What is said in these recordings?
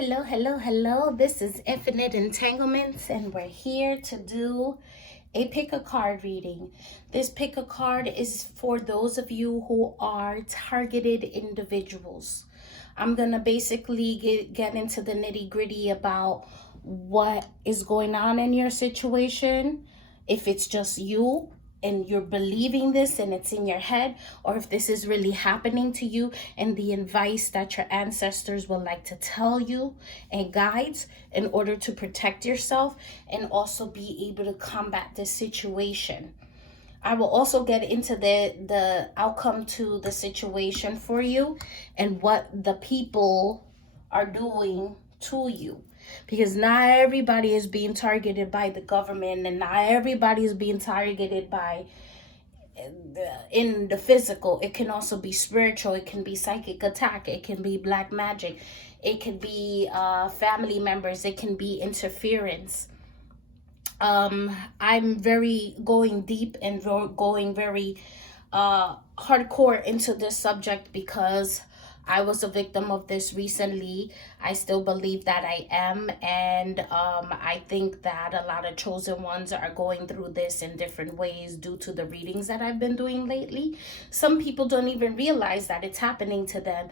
Hello, hello, hello. This is Infinite Entanglements, and we're here to do a pick a card reading. This pick a card is for those of you who are targeted individuals. I'm going to basically get into the nitty gritty about what is going on in your situation, if it's just you and you're believing this and it's in your head, or if this is really happening to you, and the advice that your ancestors would like to tell you and guides in order to protect yourself and also be able to combat this situation. I will also get into the outcome to the situation for you and what the people are doing to you, because not everybody is being targeted by the government, and not everybody is being targeted by in the physical. It can also be spiritual. It can be psychic attack. It can be black magic. It can be family members. It can be interference. I'm very going deep and going very hardcore into this subject because I was a victim of this recently. I still believe that I am, and I think that a lot of chosen ones are going through this in different ways due to the readings that I've been doing lately. Some people don't even realize that it's happening to them,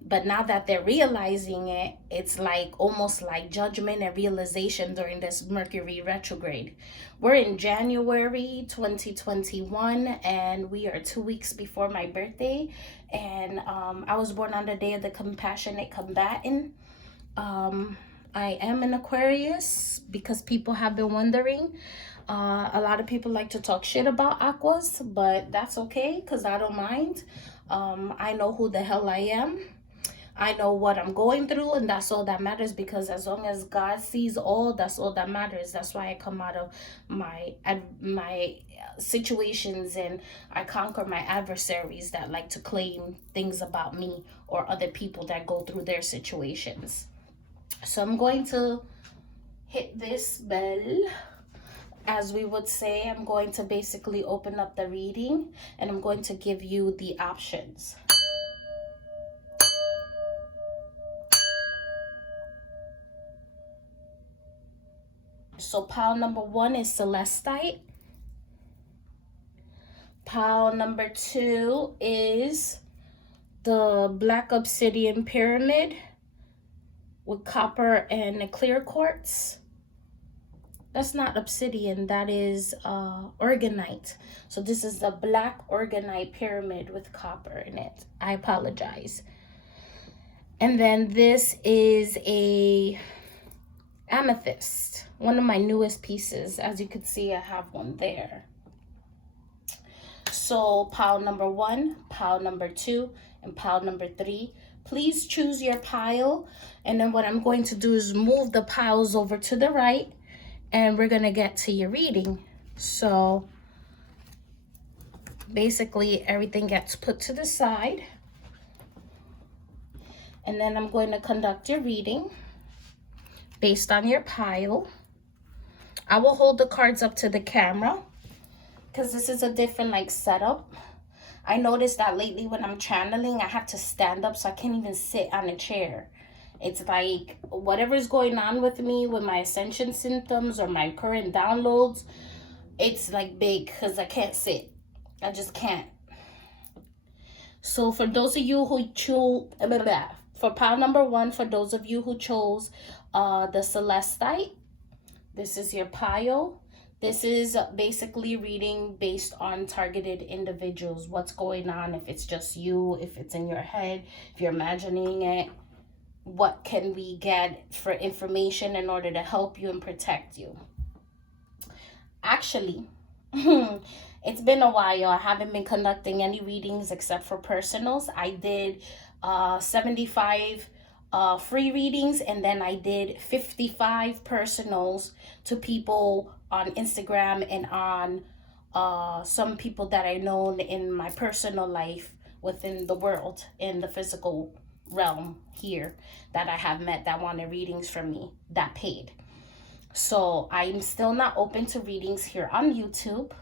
but now that they're realizing it, it's like almost like judgment and realization during this Mercury retrograde. We're in January 2021, and we are 2 weeks before my birthday. And I was born on the day of the compassionate combatant. I am an Aquarius, because people have been wondering. A lot of people like to talk shit about Aquas, but that's okay, because I don't mind. I know who the hell I am. I know what I'm going through, and that's all that matters, because as long as God sees all, that's all that matters. That's why I come out of my situations and I conquer my adversaries that like to claim things about me or other people that go through their situations. So I'm going to hit this bell, as we would say. I'm going to basically open up the reading, and I'm going to give you the options. So pile number 1 is Celestite. Pile number 2 is the Black Obsidian Pyramid with copper and a clear quartz. That's not obsidian, that is Oragonite. So this is the Black Oragonite Pyramid with copper in it. I apologize. And then this is a Amethyst, one of my newest pieces. As you can see, I have one there. So pile number 1, pile number 2, and pile number 3. Please choose your pile, and then what I'm going to do is move the piles over to the right, and we're going to get to your reading. So basically everything gets put to the side, and then I'm going to conduct your reading based on your pile. I will hold the cards up to the camera because this is a different like setup. I noticed that lately when I'm channeling, I have to stand up, so I can't even sit on a chair. It's like whatever's going on with me with my ascension symptoms or my current downloads, it's like big because I can't sit. I just can't. So for those of you who chose, for pile number 1, for those of you who chose the Celestite, this is your pile. This is basically reading based on targeted individuals. What's going on, if it's just you, if it's in your head, if you're imagining it. What can we get for information in order to help you and protect you? Actually, it's been a while. I haven't been conducting any readings except for personals. I did 75 free readings, and then I did 55 personals to people on Instagram and on some people that I know in my personal life within the world, in the physical realm here, that I have met that wanted readings from me that paid. So I'm still not open to readings here on YouTube.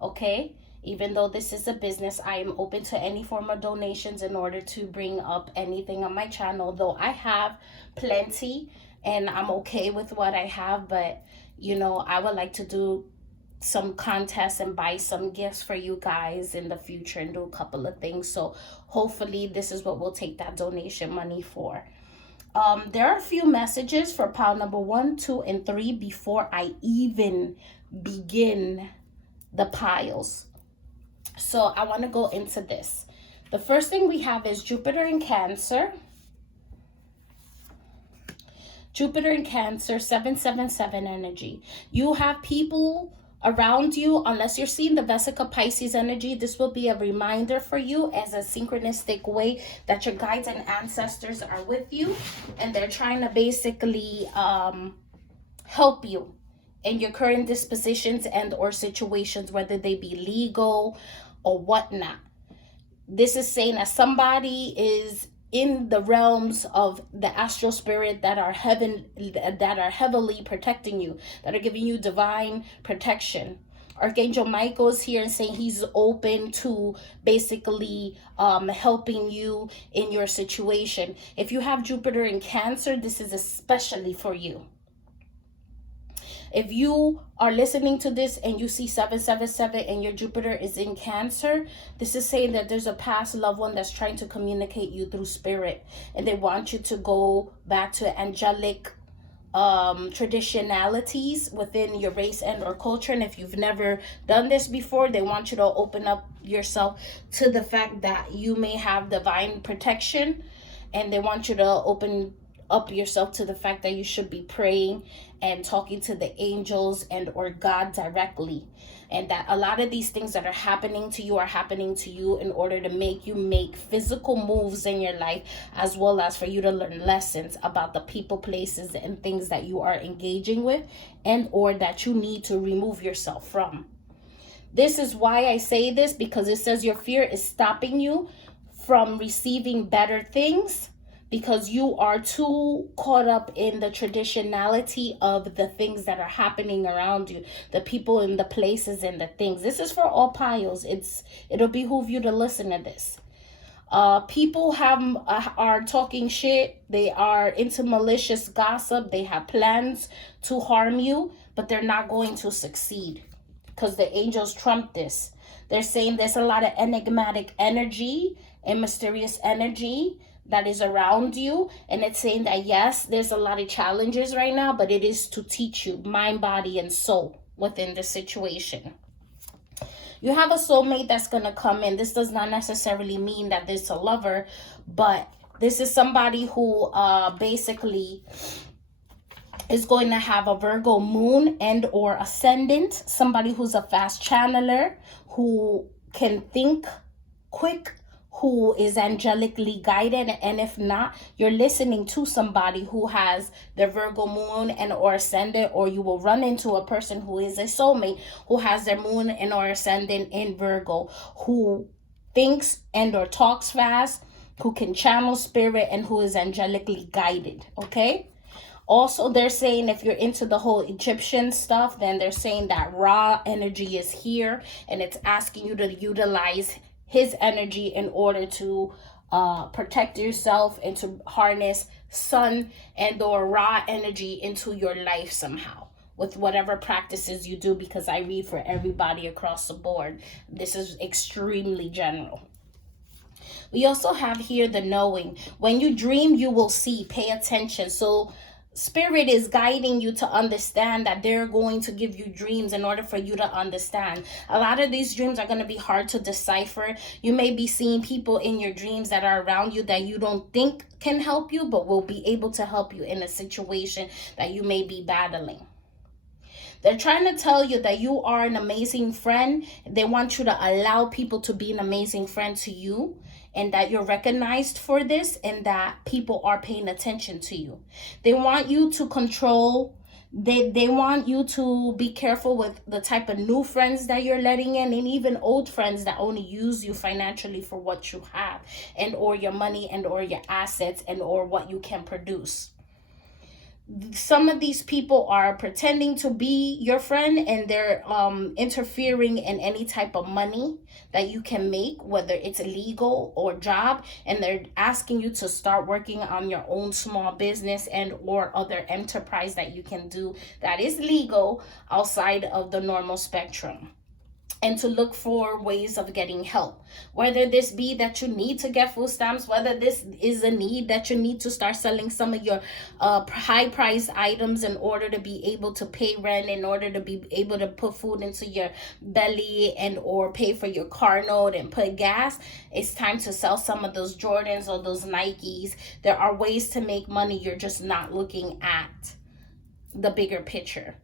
Okay, Even though this is a business, I am open to any form of donations in order to bring up anything on my channel, though I have plenty and I'm okay with what I have. But you know, I would like to do some contests and buy some gifts for you guys in the future and do a couple of things. So hopefully this is what we'll take that donation money for. There are a few messages for pile number 1, 2, and 3 before I even begin the piles. So I want to go into this. The first thing we have is Jupiter in Cancer. Jupiter in Cancer, 777 energy. You have people around you, unless you're seeing the Vesica Pisces energy. This will be a reminder for you as a synchronistic way that your guides and ancestors are with you, and they're trying to basically help you in your current dispositions and or situations, whether they be legal or whatnot. This is saying that somebody is in the realms of the astral spirit that are heavily protecting you, that are giving you divine protection. Archangel Michael is here and saying he's open to basically helping you in your situation. If you have Jupiter in Cancer, this is especially for you. If you are listening to this and you see 777 and your Jupiter is in Cancer, this is saying that there's a past loved one that's trying to communicate you through spirit, and they want you to go back to angelic traditionalities within your race and or culture. And if you've never done this before, they want you to open up yourself to the fact that you may have divine protection, and they want you to open up yourself to the fact that you should be praying and talking to the angels and or God directly, and that a lot of these things that are happening to you are happening to you in order to make you make physical moves in your life, as well as for you to learn lessons about the people, places, and things that you are engaging with and or that you need to remove yourself from. This is why I say this, because it says your fear is stopping you from receiving better things, because you are too caught up in the traditionality of the things that are happening around you, the people and the places and the things. This is for all piles. It'll behoove you to listen to this. People are talking shit. They are into malicious gossip. They have plans to harm you, but they're not going to succeed, because the angels trump this. They're saying there's a lot of enigmatic energy and mysterious energy that is around you, and it's saying that yes, there's a lot of challenges right now, but it is to teach you mind, body, and soul within the situation. You have a soulmate that's going to come in. This does not necessarily mean that there's a lover, but this is somebody who basically is going to have a Virgo moon and or ascendant, somebody who's a fast channeler, who can think quick, who is angelically guided. And if not, you're listening to somebody who has their Virgo moon and or ascendant, or you will run into a person who is a soulmate who has their moon and or ascendant in Virgo, who thinks and or talks fast, who can channel spirit, and who is angelically guided. Okay. Also, they're saying if you're into the whole Egyptian stuff, then they're saying that Ra energy is here, and it's asking you to utilize his energy in order to protect yourself and to harness sun and or Ra energy into your life somehow with whatever practices you do, because I read for everybody across the board. This is extremely general. We also have here the knowing. When you dream, you will see. Pay attention. So Spirit is guiding you to understand that they're going to give you dreams in order for you to understand. A lot of these dreams are going to be hard to decipher. You may be seeing people in your dreams that are around you that you don't think can help you, but will be able to help you in a situation that you may be battling. They're trying to tell you that you are an amazing friend. They want you to allow people to be an amazing friend to you, and that you're recognized for this, and that people are paying attention to you. They want you to control. They want you to be careful with the type of new friends that you're letting in, and even old friends that only use you financially for what you have and or your money and or your assets and or what you can produce. some of these people are pretending to be your friend, and they're interfering in any type of money that you can make, whether it's illegal or job, and they're asking you to start working on your own small business and or other enterprise that you can do that is legal outside of the normal spectrum, and to look for ways of getting help, whether this be that you need to get food stamps, whether this is a need that you need to start selling some of your high priced items in order to be able to pay rent, in order to be able to put food into your belly, and or pay for your car note and put gas. It's time to sell some of those Jordans or those Nikes. There are ways to make money. You're just not looking at the bigger picture.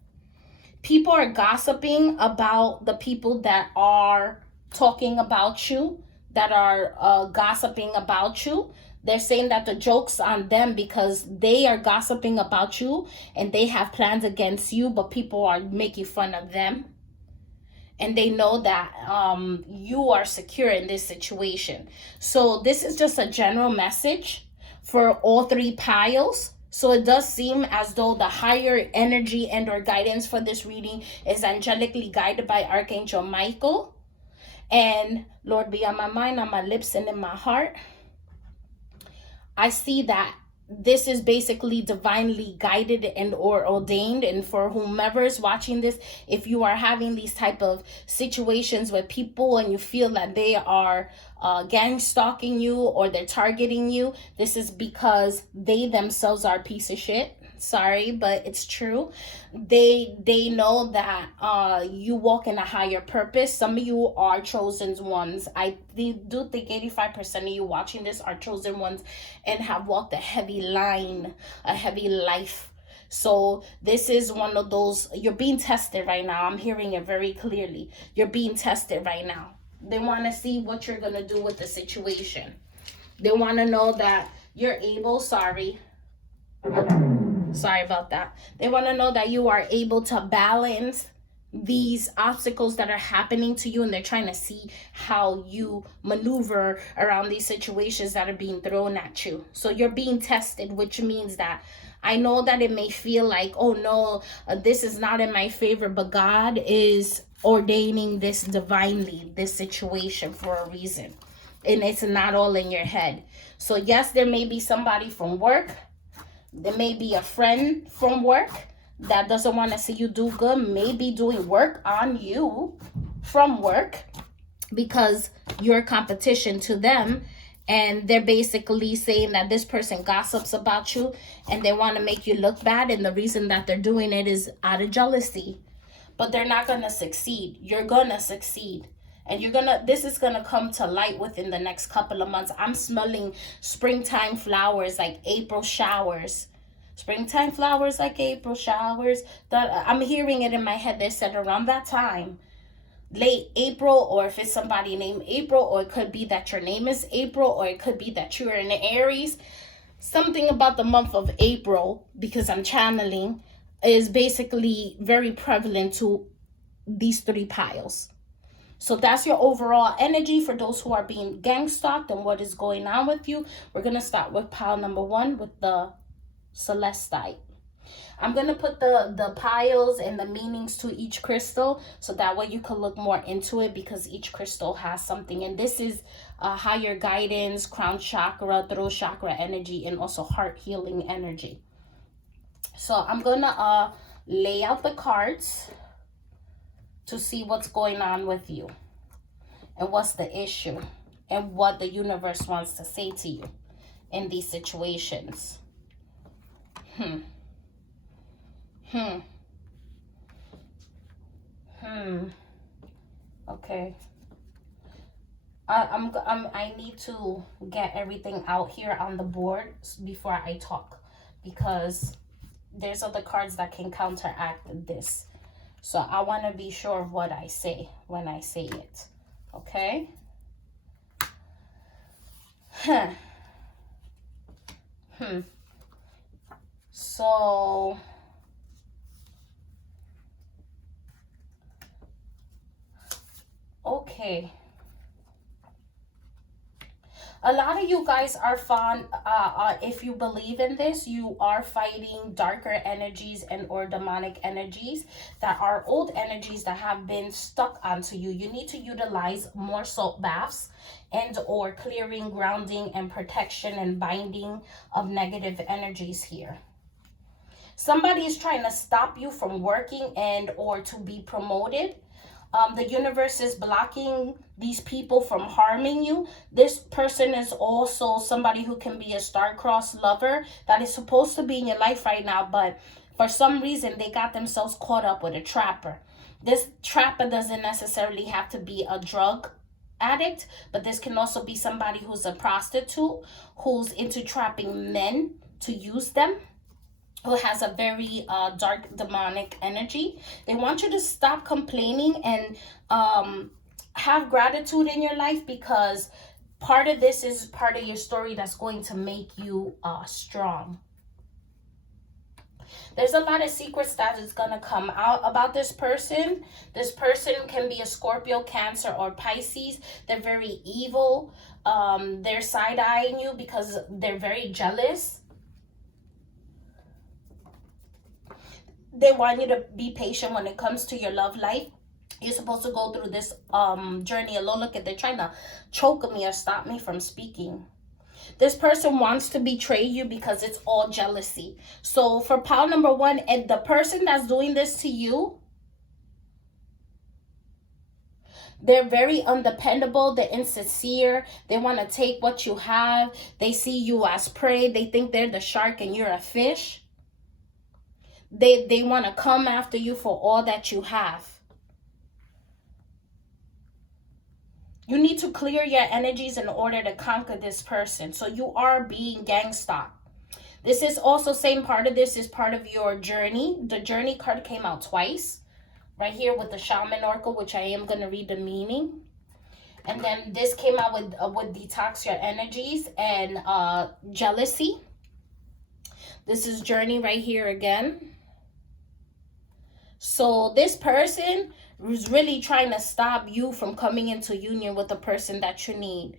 People are gossiping about the people that are talking about you, that are gossiping about you. They're saying that the joke's on them because they are gossiping about you and they have plans against you, but people are making fun of them. And they know that you are secure in this situation. So this is just a general message for all three piles. So it does seem as though the higher energy and or guidance for this reading is angelically guided by Archangel Michael. And Lord, be on my mind, on my lips, and in my heart. I see that this is basically divinely guided and or ordained. And for whomever is watching this, if you are having these type of situations with people and you feel that they are gang stalking you or they're targeting you, this is because they themselves are a piece of shit. Sorry, but it's true. They know that you walk in a higher purpose. Some of you are chosen ones. I do think 85% of you watching this are chosen ones and have walked a heavy line, a heavy life. So this is one of those, you're being tested right now. I'm hearing it very clearly. You're being tested right now. They want to see what you're going to do with the situation. They want to know that you're able, sorry about that. They want to know that you are able to balance these obstacles that are happening to you, and they're trying to see how you maneuver around these situations that are being thrown at you. So you're being tested, which means that I know that it may feel like, oh no, this is not in my favor, but God is ordaining this divinely, this situation, for a reason. And it's not all in your head. So yes, there may be somebody from work, there may be a friend from work that doesn't want to see you do good, maybe doing work on you from work because you're competition to them. And they're basically saying that this person gossips about you and they want to make you look bad. And the reason that they're doing it is out of jealousy. But they're not going to succeed. You're going to succeed. And this is going to come to light within the next couple of months. I'm smelling springtime flowers, like April showers. Springtime flowers like April showers. I'm hearing it in my head. They said around that time, late April, or if it's somebody named April, or it could be that your name is April, or it could be that you're in Aries. Something about the month of April, because I'm channeling, is basically very prevalent to these three piles. So that's your overall energy for those who are being gang stalked and what is going on with you. We're going to start with pile number 1 with the Celestite. I'm going to put the piles and the meanings to each crystal so that way you can look more into it, because each crystal has something. And this is higher guidance, crown chakra, throat chakra energy, and also heart healing energy. So I'm going to lay out the cards to see what's going on with you and what's the issue and what the universe wants to say to you in these situations. Okay. I need to get everything out here on the board before I talk, because there's other cards that can counteract this. So I want to be sure of what I say when I say it. Okay? So okay. A lot of you guys are fond, if you believe in this, you are fighting darker energies and or demonic energies that are old energies that have been stuck onto you. You need to utilize more salt baths and or clearing, grounding, and protection and binding of negative energies here. Somebody is trying to stop you from working and or to be promoted. The universe is blocking these people from harming you. This person is also somebody who can be a star-crossed lover that is supposed to be in your life right now, but for some reason they got themselves caught up with a trapper. This trapper doesn't necessarily have to be a drug addict, but this can also be somebody who's a prostitute, who's into trapping men to use them, who has a very dark demonic energy. They want you to stop complaining and have gratitude in your life, because part of this is part of your story that's going to make you strong. There's a lot of secrets that is going to come out about this person. This person can be a Scorpio, Cancer, or Pisces. They're very evil. They're side-eyeing you because they're very jealous. They want you to be patient when it comes to your love life. You're supposed to go through this journey alone. Look at, they're trying to choke me or stop me from speaking. This person wants to betray you because it's all jealousy. So for pile number one, and the person that's doing this to you, they're very undependable. They're insincere. They want to take what you have. They see you as prey. They think they're the shark and you're a fish. They want to come after you for all that you have. You need to clear your energies in order to conquer this person. So you are being gang stalked. This is also, same part of this is part of your journey. The journey card came out twice. Right here with the shaman oracle, which I am going to read the meaning. And then this came out with detox your energies and jealousy. This is journey right here again. So this person is really trying to stop you from coming into union with the person that you need.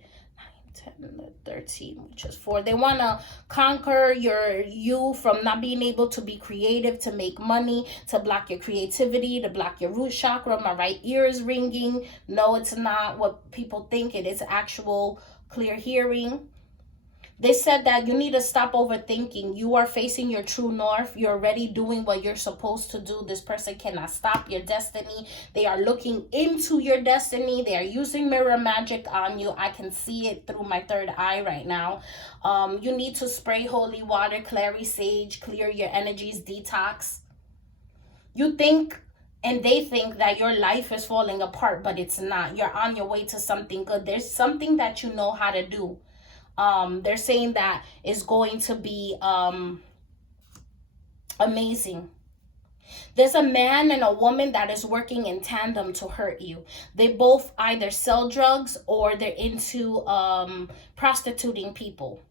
9, 10, 13, which is 4. They want to conquer you from not being able to be creative, to make money, to block your creativity, to block your root chakra. My right ear is ringing. No, it's not what people think. It is actual clear hearing. They said that you need to stop overthinking. You are facing your true north. You're already doing what you're supposed to do. This person cannot stop your destiny. They are looking into your destiny. They are using mirror magic on you. I can see it through my third eye right now. You need to spray holy water, clary sage, clear your energies, detox. You think and they think that your life is falling apart, but it's not. You're on your way to something good. There's something that you know how to do. They're saying that is going to be amazing. There's a man and a woman that is working in tandem to hurt you. They both either sell drugs or they're into prostituting people.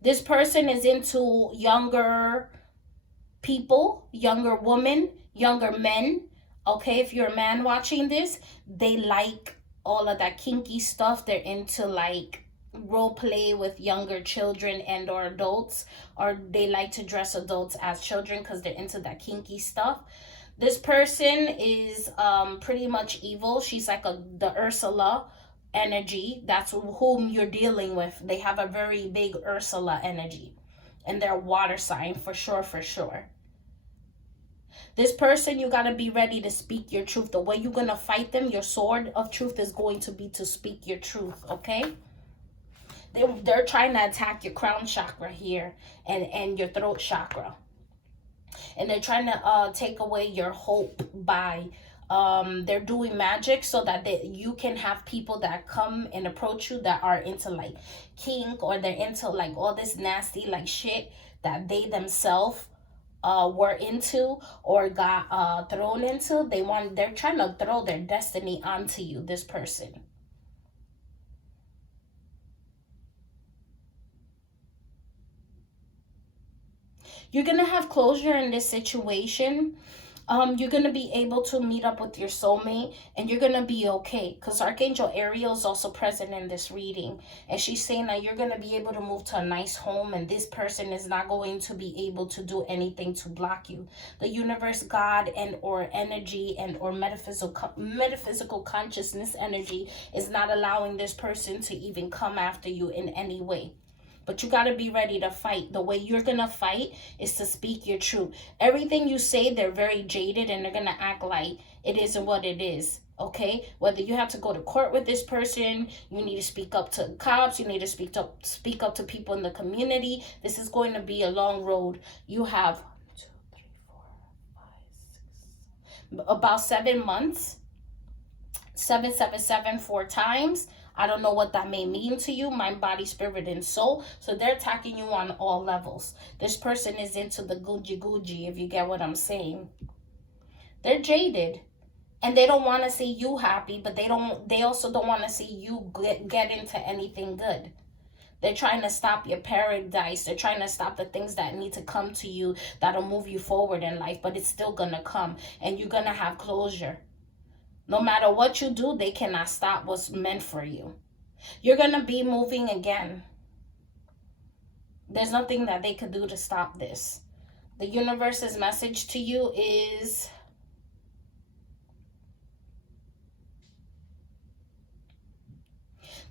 This person is into younger people, younger women, younger men. Okay, if you're a man watching this, they like all of that kinky stuff. They're into like role play with younger children and or adults, or they like to dress adults as children because they're into that kinky stuff. This person is pretty much evil. She's like the Ursula energy. That's whom you're dealing with. They have a very big Ursula energy, and they're a water sign for sure, for sure. This person, you got to be ready to speak your truth. The way you're going to fight them, your sword of truth is going to be to speak your truth, okay? They're trying to attack your crown chakra here and your throat chakra. And they're trying to take away your hope by, they're doing magic so that you can have people that come and approach you that are into like kink, or they're into like all this nasty like shit that they themselves were into or got thrown into. They're trying to throw their destiny onto you, this person. You're going to have closure in this situation. You're going to be able to meet up with your soulmate, and you're going to be okay, because Archangel Ariel is also present in this reading, and she's saying that you're going to be able to move to a nice home, and this person is not going to be able to do anything to block you. The universe, God, and or energy, and or metaphysical consciousness energy is not allowing this person to even come after you in any way. But you got to be ready to fight. The way you're going to fight is to speak your truth. Everything you say, they're very jaded, and they're going to act like it isn't what it is. Okay? Whether you have to go to court with this person, you need to speak up to cops, you need to speak up to people in the community. This is going to be a long road. You have 1, 2, 3, 4, 5, 6, about 7 months. 777 4 times. I don't know what that may mean to you, mind, body, spirit, and soul. So they're attacking you on all levels. This person is into the Gucci, if you get what I'm saying. They're jaded, and they don't want to see you happy, but they also don't want to see you get into anything good. They're trying to stop your paradise. They're trying to stop the things that need to come to you that'll move you forward in life, but it's still gonna come, and you're gonna have closure. No matter what you do, they cannot stop what's meant for you. You're going to be moving again. There's nothing that they could do to stop this. The universe's message to you is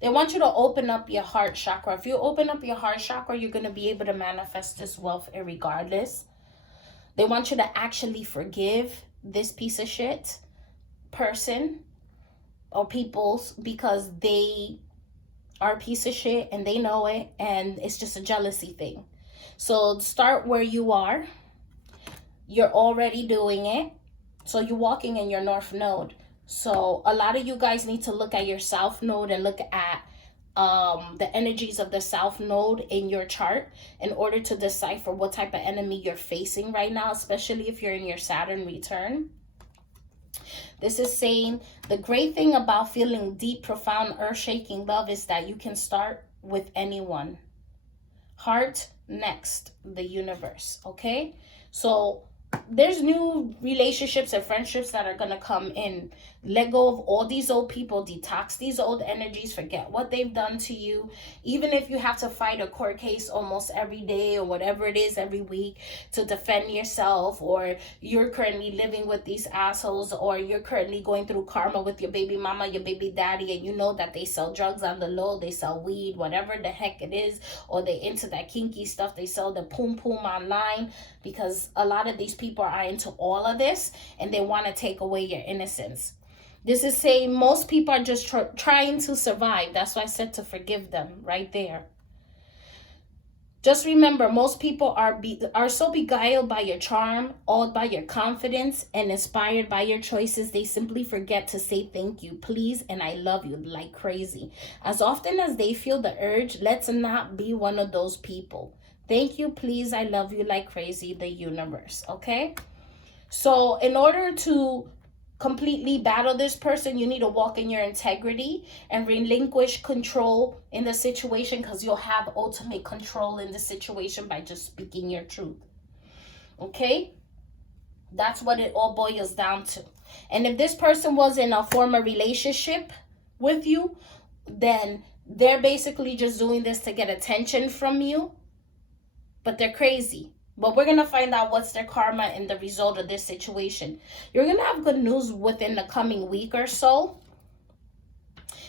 they want you to open up your heart chakra. If you open up your heart chakra, you're going to be able to manifest this wealth irregardless. They want you to actually forgive this piece of shit person or peoples, because they are a piece of shit and they know it, and it's just a jealousy thing. So start where you are. You're already doing it. So you're walking in your north node. So a lot of you guys need to look at your south node and look at the energies of the south node in your chart in order to decipher what type of enemy you're facing right now, especially if you're in your Saturn return. This is saying the great thing about feeling deep, profound, earth-shaking love is that you can start with anyone. Heart next, the universe, okay? So there's new relationships and friendships that are going to come in. Let go of all these old people, detox these old energies, forget what they've done to you. Even if you have to fight a court case almost every day or whatever it is every week to defend yourself, or you're currently living with these assholes, or you're currently going through karma with your baby mama, your baby daddy, and you know that they sell drugs on the low, they sell weed, whatever the heck it is, or they into that kinky stuff, they sell the poom poom online, because a lot of these people are into all of this and they want to take away your innocence. This is saying most people are just trying to survive. That's why I said to forgive them right there. Just remember, most people are so beguiled by your charm, awed by your confidence, and inspired by your choices, they simply forget to say thank you, please, and I love you like crazy. As often as they feel the urge, let's not be one of those people. Thank you, please, I love you like crazy, the universe, okay? So in order to completely battle this person, you need to walk in your integrity and relinquish control in the situation, because you'll have ultimate control in the situation by just speaking your truth. Okay? That's what it all boils down to. And if this person was in a former relationship with you, then they're basically just doing this to get attention from you, but they're crazy. But we're going to find out what's their karma and the result of this situation. You're going to have good news within the coming week or so.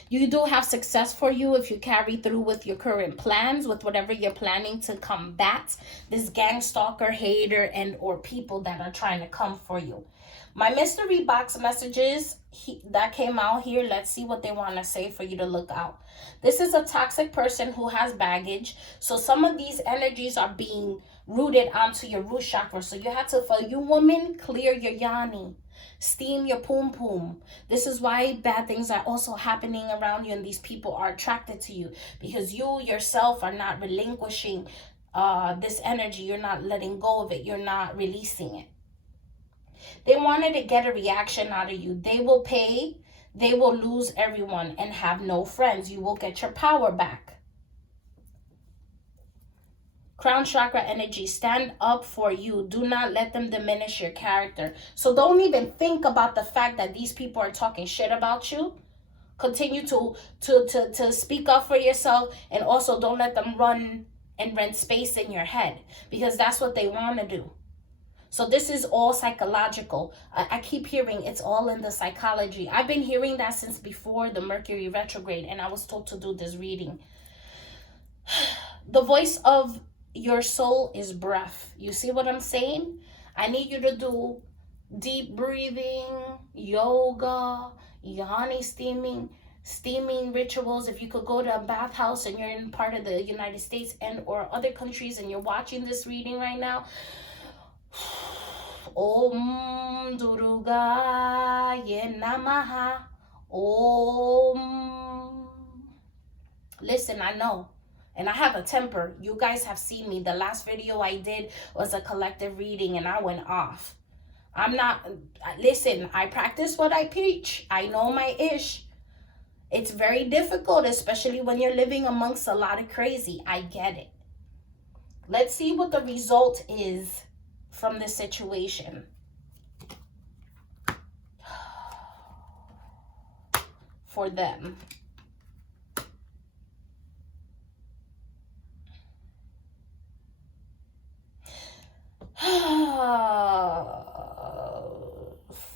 You do have success for you if you carry through with your current plans, with whatever you're planning to combat this gang stalker, hater, and or people that are trying to come for you. My mystery box messages that came out here, let's see what they want to say for you to look out. This is a toxic person who has baggage. So some of these energies are being rooted onto your root chakra. So you have to, for you women, clear your yoni. Steam your poom poom. This is why bad things are also happening around you and these people are attracted to you, because you yourself are not relinquishing this energy. You're not letting go of it. You're not releasing it. They wanted to get a reaction out of you. They will pay. They will lose everyone and have no friends. You will get your power back. Crown chakra energy, stand up for you. Do not let them diminish your character. So don't even think about the fact that these people are talking shit about you. Continue to speak up for yourself, and also don't let them run and rent space in your head, because that's what they want to do. So this is all psychological. I keep hearing it's all in the psychology. I've been hearing that since before the Mercury retrograde, and I was told to do this reading. The voice of your soul is breath. You see what I'm saying? I need you to do deep breathing, yoga, yoni steaming rituals. If you could go to a bathhouse and you're in part of the United States and or other countries and you're watching this reading right now, Om Durga Ye Namaha. Om. Listen, I know, and I have a temper. You guys have seen me. The last video I did was a collective reading and I went off. I'm not, listen, I practice what I preach. I know my ish. It's very difficult, especially when you're living amongst a lot of crazy. I get it. Let's see what the result is from this situation. For them.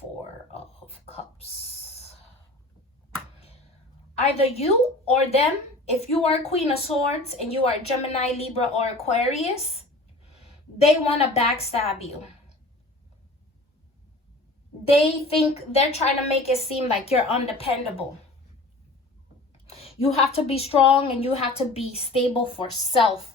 Four of Cups. Either you or them, if you are Queen of Swords and you are Gemini, Libra, or Aquarius, they want to backstab you. They think they're trying to make it seem like you're undependable. You have to be strong and you have to be stable for self.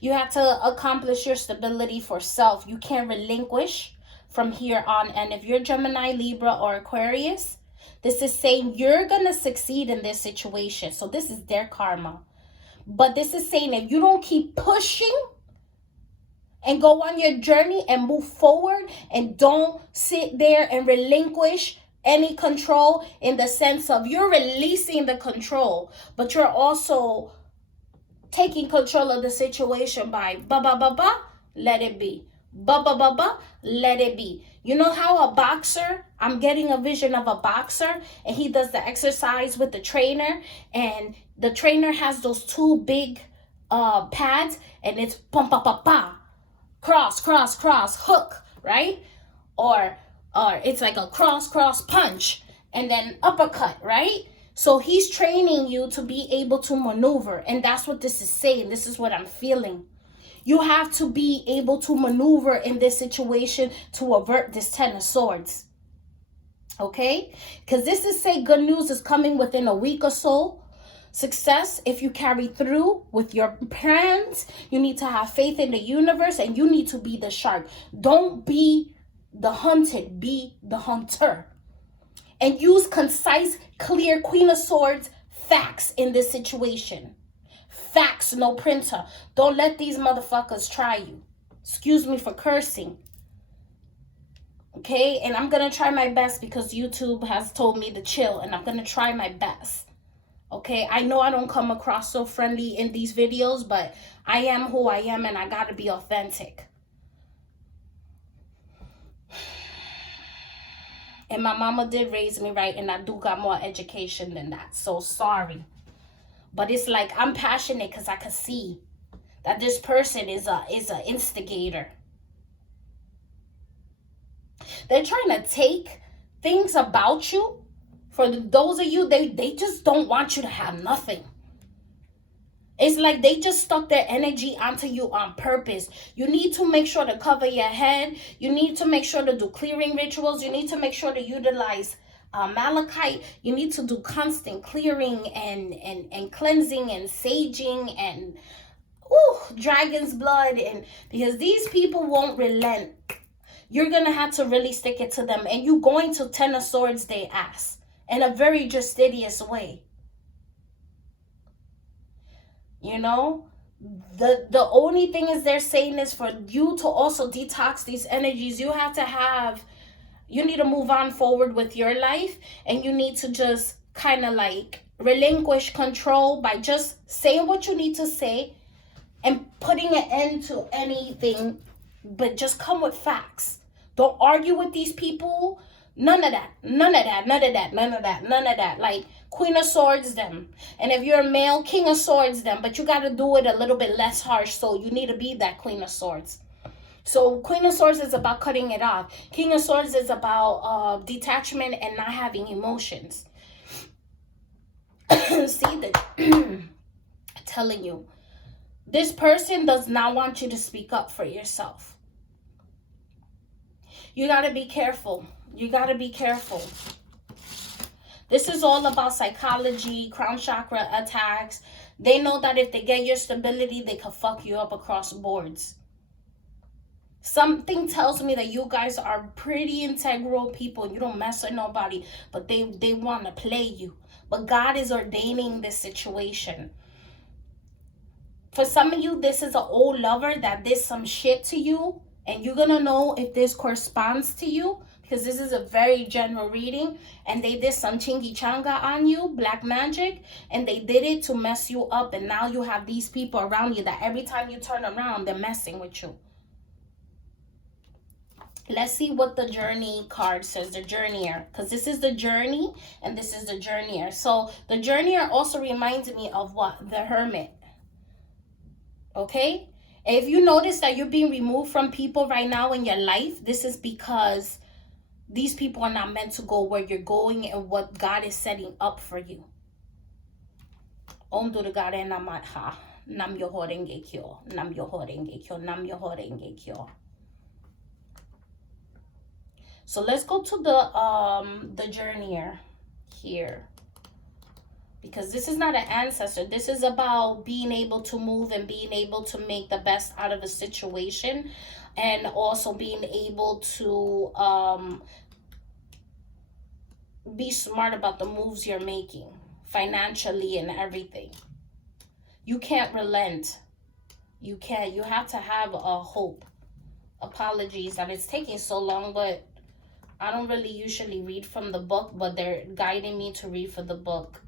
You have to accomplish your stability for self. You can't relinquish from here on. And if you're Gemini, Libra, or Aquarius, this is saying you're going to succeed in this situation. So this is their karma. But this is saying if you don't keep pushing and go on your journey and move forward and don't sit there and relinquish any control, in the sense of you're releasing the control, but you're also taking control of the situation by let it be. Let it be. You know how a boxer, I'm getting a vision of a boxer, and he does the exercise with the trainer, and the trainer has those two big pads, and it's cross, hook, right? Or it's like a cross punch, and then uppercut, right? So he's training you to be able to maneuver, and that's what this is saying. This is what I'm feeling. You have to be able to maneuver in this situation to avert this Ten of Swords. Okay? Because this is saying good news is coming within a week or so. Success, if you carry through with your plans, you need to have faith in the universe, and you need to be the shark. Don't be the hunted, be the hunter. And use concise, clear Queen of Swords facts in this situation. Facts, no printer. Don't let these motherfuckers try you. Excuse me for cursing. Okay? And I'm going to try my best because YouTube has told me to chill. And I'm going to try my best. Okay? I know I don't come across so friendly in these videos, but I am who I am and I got to be authentic. And my mama did raise me right, and I do got more education than that. So sorry. But it's like I'm passionate because I can see that this person is a instigator. They're trying to take things about you. For those of you, they just don't want you to have nothing. It's like they just stuck their energy onto you on purpose. You need to make sure to cover your head. You need to make sure to do clearing rituals. You need to make sure to utilize malachite. You need to do constant clearing and cleansing and saging and dragon's blood. And because these people won't relent, you're going to have to really stick it to them. And you're going to Ten of Swords their ass in a very fastidious way. You know, the only thing is they're saying is for you to also detox these energies. You need to move on forward with your life, and you need to just kind of like relinquish control by just saying what you need to say and putting an end to anything, but just come with facts. Don't argue with these people. None of that. None of that. None of that. None of that. None of that. Like Queen of Swords them. And if you're a male, King of Swords them. But you got to do it a little bit less harsh. So you need to be that Queen of Swords. So Queen of Swords is about cutting it off. King of Swords is about detachment and not having emotions. See that? Telling you, this person does not want you to speak up for yourself. You got to be careful. You got to be careful. This is all about psychology, crown chakra attacks. They know that if they get your stability, they can fuck you up across boards. Something tells me that you guys are pretty integral people. You don't mess with nobody, but they want to play you. But God is ordaining this situation. For some of you, this is an old lover that did some shit to you. And you're going to know if this corresponds to you. Because this is a very general reading. And they did some chingy changa on you, black magic. And they did it to mess you up. And now you have these people around you that every time you turn around, they're messing with you. Let's see what the journey card says, the journeyer. Because this is the journey and this is the journeyer. So the journeyer also reminds me of what? The hermit. Okay? If you notice that you're being removed from people right now in your life, this is because these people are not meant to go where you're going and what God is setting up for you. Om Durga Namaha. Nam Yoho Renge Kyo. Nam Yoho Renge Kyo. Nam Yoho Renge Kyo. So let's go to the journeyer here. Because this is not an ancestor. This is about being able to move and being able to make the best out of a situation. And also being able to be smart about the moves you're making. Financially and everything. You can't relent. You can't. You have to have a hope. Apologies that it's taking so long, but I don't really usually read from the book, but they're guiding me to read for the book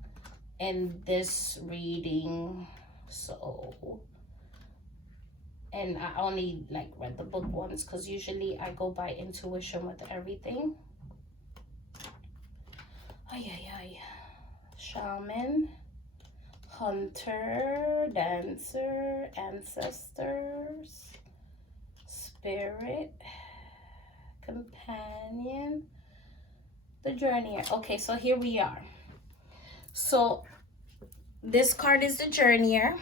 in this reading. So, and I only like read the book once because usually I go by intuition with everything. Ay. Shaman, hunter, dancer, ancestors, spirit, companion, the journeyer. Okay, so here we are. So this card is the journeyer,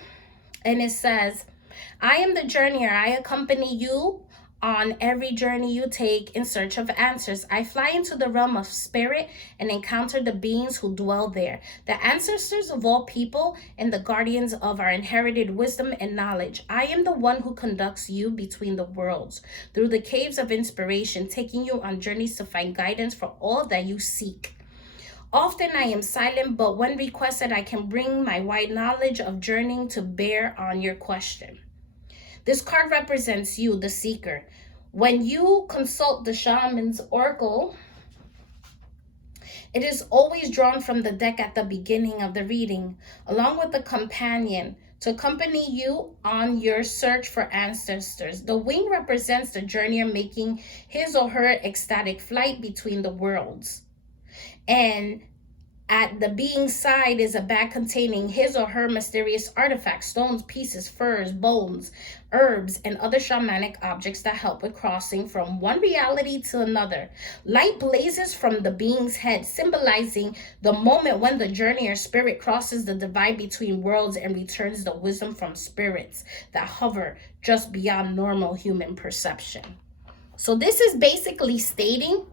and it says, I am the journeyer. I accompany you on every journey you take in search of answers. I fly into the realm of spirit and encounter the beings who dwell there, the ancestors of all people and the guardians of our inherited wisdom and knowledge. I am the one who conducts you between the worlds, through the caves of inspiration, taking you on journeys to find guidance for all that you seek. Often I am silent, but when requested, I can bring my wide knowledge of journeying to bear on your question. This card represents you, the seeker. When you consult the shaman's oracle, it is always drawn from the deck at the beginning of the reading, along with the companion, to accompany you on your search for ancestors. The wing represents the journeyer making his or her ecstatic flight between the worlds. And at the being's side is a bag containing his or her mysterious artifacts, stones, pieces, furs, bones, herbs, and other shamanic objects that help with crossing from one reality to another. Light blazes from the being's head, symbolizing the moment when the journeyer spirit crosses the divide between worlds and returns the wisdom from spirits that hover just beyond normal human perception. So this is basically stating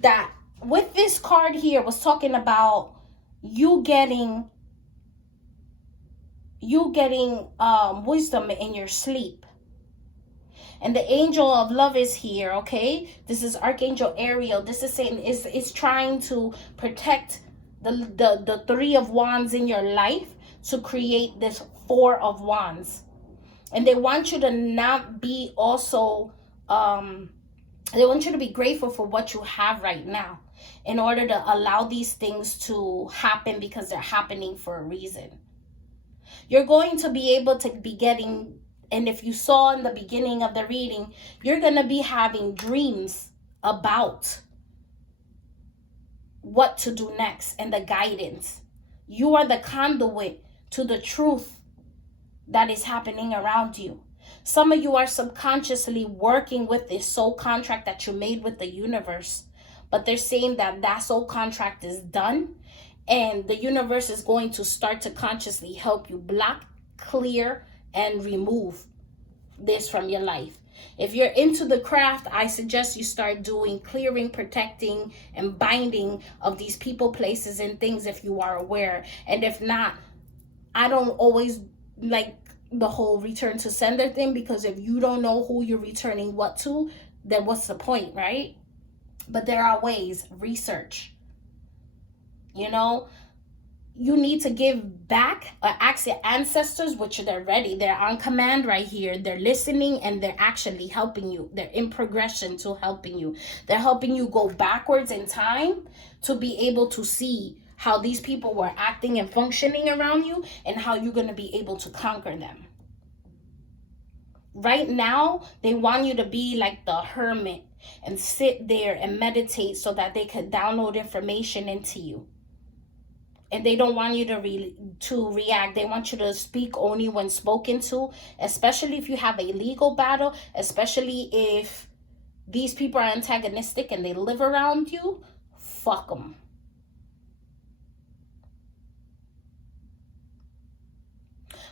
that with this card here was talking about you getting wisdom in your sleep. And the angel of love is here, okay? This is Archangel Ariel. This is saying is trying to protect the Three of Wands in your life to create this Four of Wands. And they want you to not be also they want you to be grateful for what you have right now in order to allow these things to happen because they're happening for a reason. You're going to be able to be getting And if you saw in the beginning of the reading, you're going to be having dreams about what to do next and the guidance. You are the conduit to the truth that is happening around you. Some of you are subconsciously working with this soul contract that you made with the universe, but they're saying that that soul contract is done, and the universe is going to start to consciously help you block, clear, and remove this from your life. If you're into the craft, I suggest you start doing clearing, protecting, and binding of these people, places, and things if you are aware. And if not, I don't always like the whole return to sender thing, because if you don't know who you're returning what to, then what's the point, right? But there are ways. Research. You know, you need to give back or ask your ancestors, which they're ready. They're on command right here. They're listening and they're actually helping you. They're in progression to helping you. They're helping you go backwards in time to be able to see how these people were acting and functioning around you and how you're going to be able to conquer them. Right now, they want you to be like the hermit and sit there and meditate so that they could download information into you. And they don't want you to react. They want you to speak only when spoken to, especially if you have a legal battle, especially if these people are antagonistic and they live around you. Fuck them.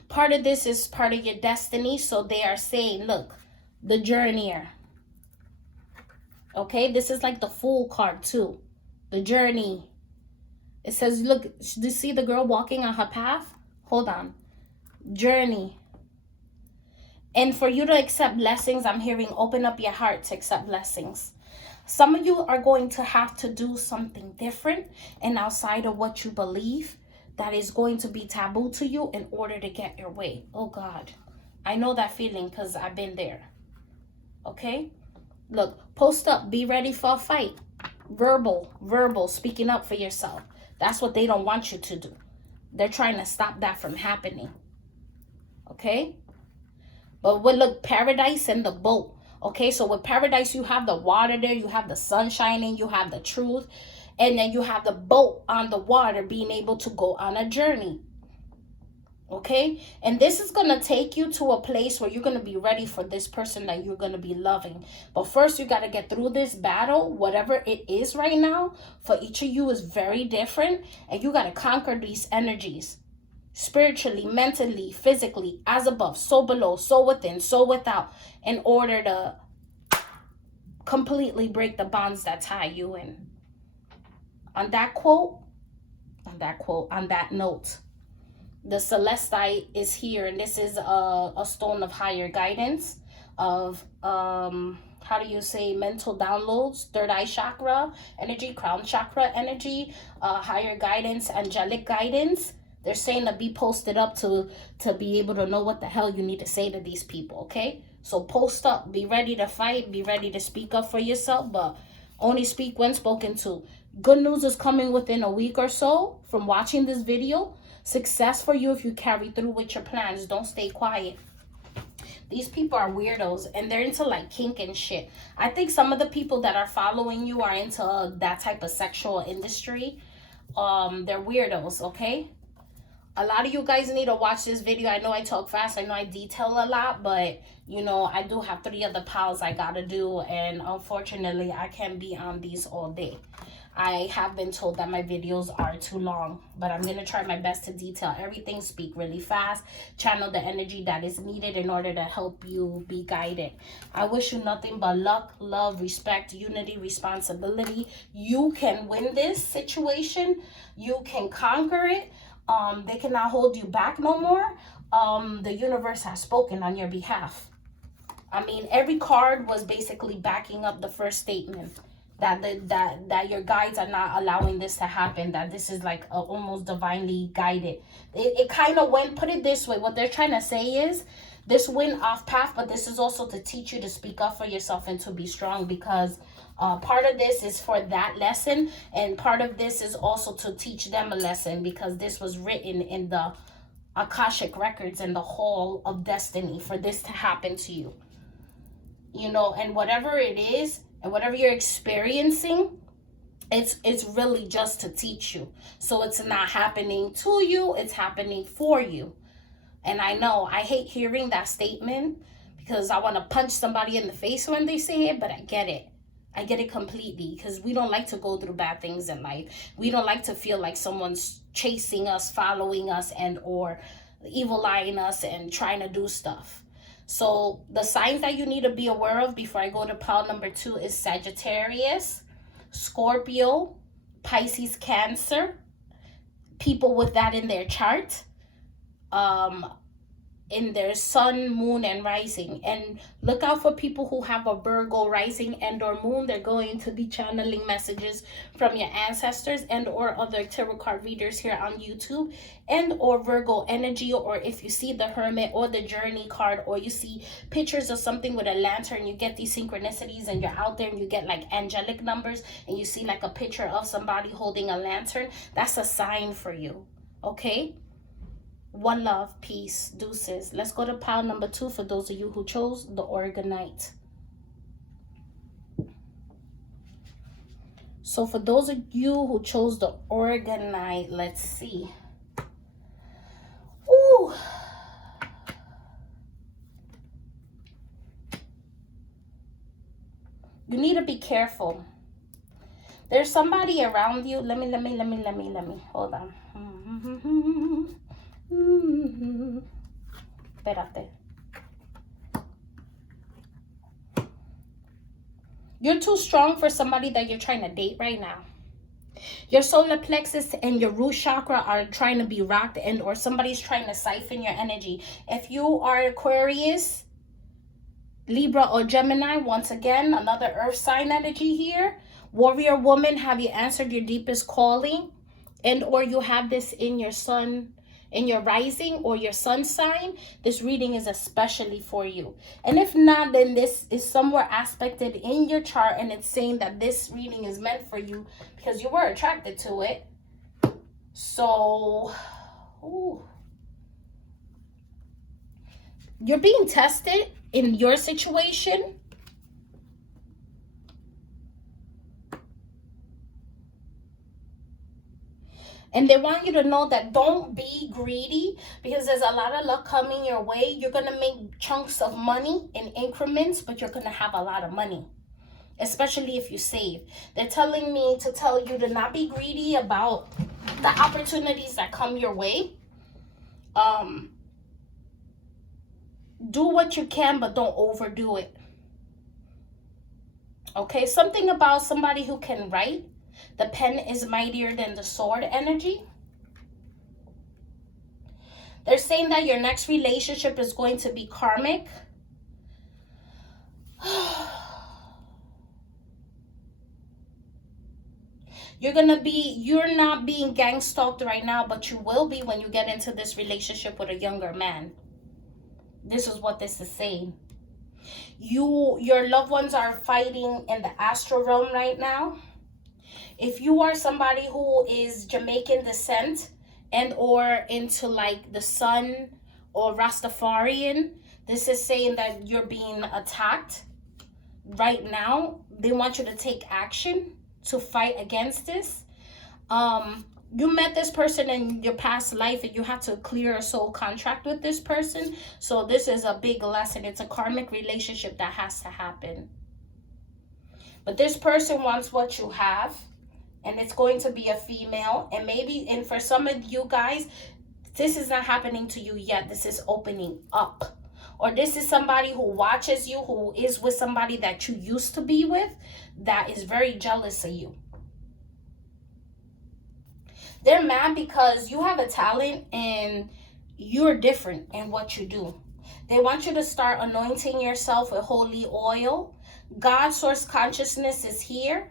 Part of this is part of your destiny. So they are saying, look, the journeyer. Okay, this is like the Fool card too. The journey. It says, look, do you see the girl walking on her path? Hold on. Journey. And for you to accept blessings, I'm hearing open up your heart to accept blessings. Some of you are going to have to do something different and outside of what you believe that is going to be taboo to you in order to get your way. Oh God, I know that feeling because I've been there. Okay? Look, post up, be ready for a fight. Verbal, speaking up for yourself. That's what they don't want you to do. They're trying to stop that from happening. Okay? But look, paradise and the boat. Okay, so with paradise, you have the water there, you have the sun shining, you have the truth, and then you have the boat on the water being able to go on a journey. Okay, and this is going to take you to a place where you're going to be ready for this person that you're going to be loving. But first, you got to get through this battle. Whatever it is right now, for each of you is very different. And you got to conquer these energies. Spiritually, mentally, physically, as above, so below, so within, so without. In order to completely break the bonds that tie you in. On that note, the Celestite is here, and this is a stone of higher guidance, of how do you say, mental downloads, third eye chakra energy, crown chakra energy, higher guidance, angelic guidance. They're saying to be posted up to be able to know what the hell you need to say to these people. Okay, so post up, be ready to fight, be ready to speak up for yourself, but only speak when spoken to. Good news is coming within a week or so from watching this video. Success for you if you carry through with your plans. Don't stay quiet. These people are weirdos and they're into like kink and shit. I think some of the people that are following you are into that type of sexual industry. They're weirdos, okay? A lot of you guys need to watch this video. I know I talk fast. I know I detail a lot, but you know, I do have 3 other piles I gotta do, and unfortunately, I can't be on these all day. I have been told that my videos are too long, but I'm going to try my best to detail everything, speak really fast, channel the energy that is needed in order to help you be guided. I wish you nothing but luck, love, respect, unity, responsibility. You can win this situation. You can conquer it. They cannot hold you back no more. The universe has spoken on your behalf. I mean, every card was basically backing up the first statement. That your guides are not allowing this to happen, that this is like almost divinely guided. It kind of went, put it this way, what they're trying to say is this went off path, but this is also to teach you to speak up for yourself and to be strong, because part of this is for that lesson, and part of this is also to teach them a lesson, because this was written in the Akashic records in the hall of destiny for this to happen to you. You know, and whatever it is and whatever you're experiencing, it's really just to teach you. So it's not happening to you, it's happening for you. And I know I hate hearing that statement because I want to punch somebody in the face when they say it, but I get it. I get it completely, because we don't like to go through bad things in life. We don't like to feel like someone's chasing us, following us, and or evil eyeing us and trying to do stuff. So the signs that you need to be aware of before I go to pile number 2 is Sagittarius, Scorpio, Pisces, Cancer, people with that in their chart, in their sun, moon, and rising. And look out for people who have a Virgo rising and or moon. They're going to be channeling messages from your ancestors and or other tarot card readers here on YouTube, and or Virgo energy. Or if you see the Hermit or the Journey card, or you see pictures of something with a lantern, you get these synchronicities, and you're out there and you get like angelic numbers, and you see like a picture of somebody holding a lantern, that's a sign for you. Okay? One love, peace, deuces. Let's go to pile number 2 for those of you who chose the Oragonite. So for those of you who chose the Oragonite, let's see. Ooh. You need to be careful. There's somebody around you. Let me. Hold on. Espérate. You're too strong for somebody that you're trying to date right now. Your solar plexus and your root chakra are trying to be rocked, and or somebody's trying to siphon your energy. If you are Aquarius, Libra, or Gemini, once again, another earth sign energy here. Warrior woman, have you answered your deepest calling? And or you have this in your sun, in your rising or your sun sign, this reading is especially for you. And if not, then this is somewhere aspected in your chart, and it's saying that this reading is meant for you because you were attracted to it. So, ooh. You're being tested in your situation. And they want you to know that don't be greedy, because there's a lot of luck coming your way. You're going to make chunks of money in increments, but you're going to have a lot of money, especially if you save. They're telling me to tell you to not be greedy about the opportunities that come your way. Do what you can, but don't overdo it. Okay, something about somebody who can write. The pen is mightier than the sword energy. They're saying that your next relationship is going to be karmic. You're not being gangstalked right now, but you will be when you get into this relationship with a younger man. This is what this is saying. Your loved ones are fighting in the astral realm right now. If you are somebody who is Jamaican descent and or into like the sun or Rastafarian, this is saying that you're being attacked right now. They want you to take action to fight against this. You met this person in your past life and you had to clear a soul contract with this person. So this is a big lesson. It's a karmic relationship that has to happen. But this person wants what you have. And it's going to be a female. And for some of you guys, this is not happening to you yet. This is opening up. Or this is somebody who watches you, who is with somebody that you used to be with, that is very jealous of you. They're mad because you have a talent and you're different in what you do. They want you to start anointing yourself with holy oil. God source consciousness is here.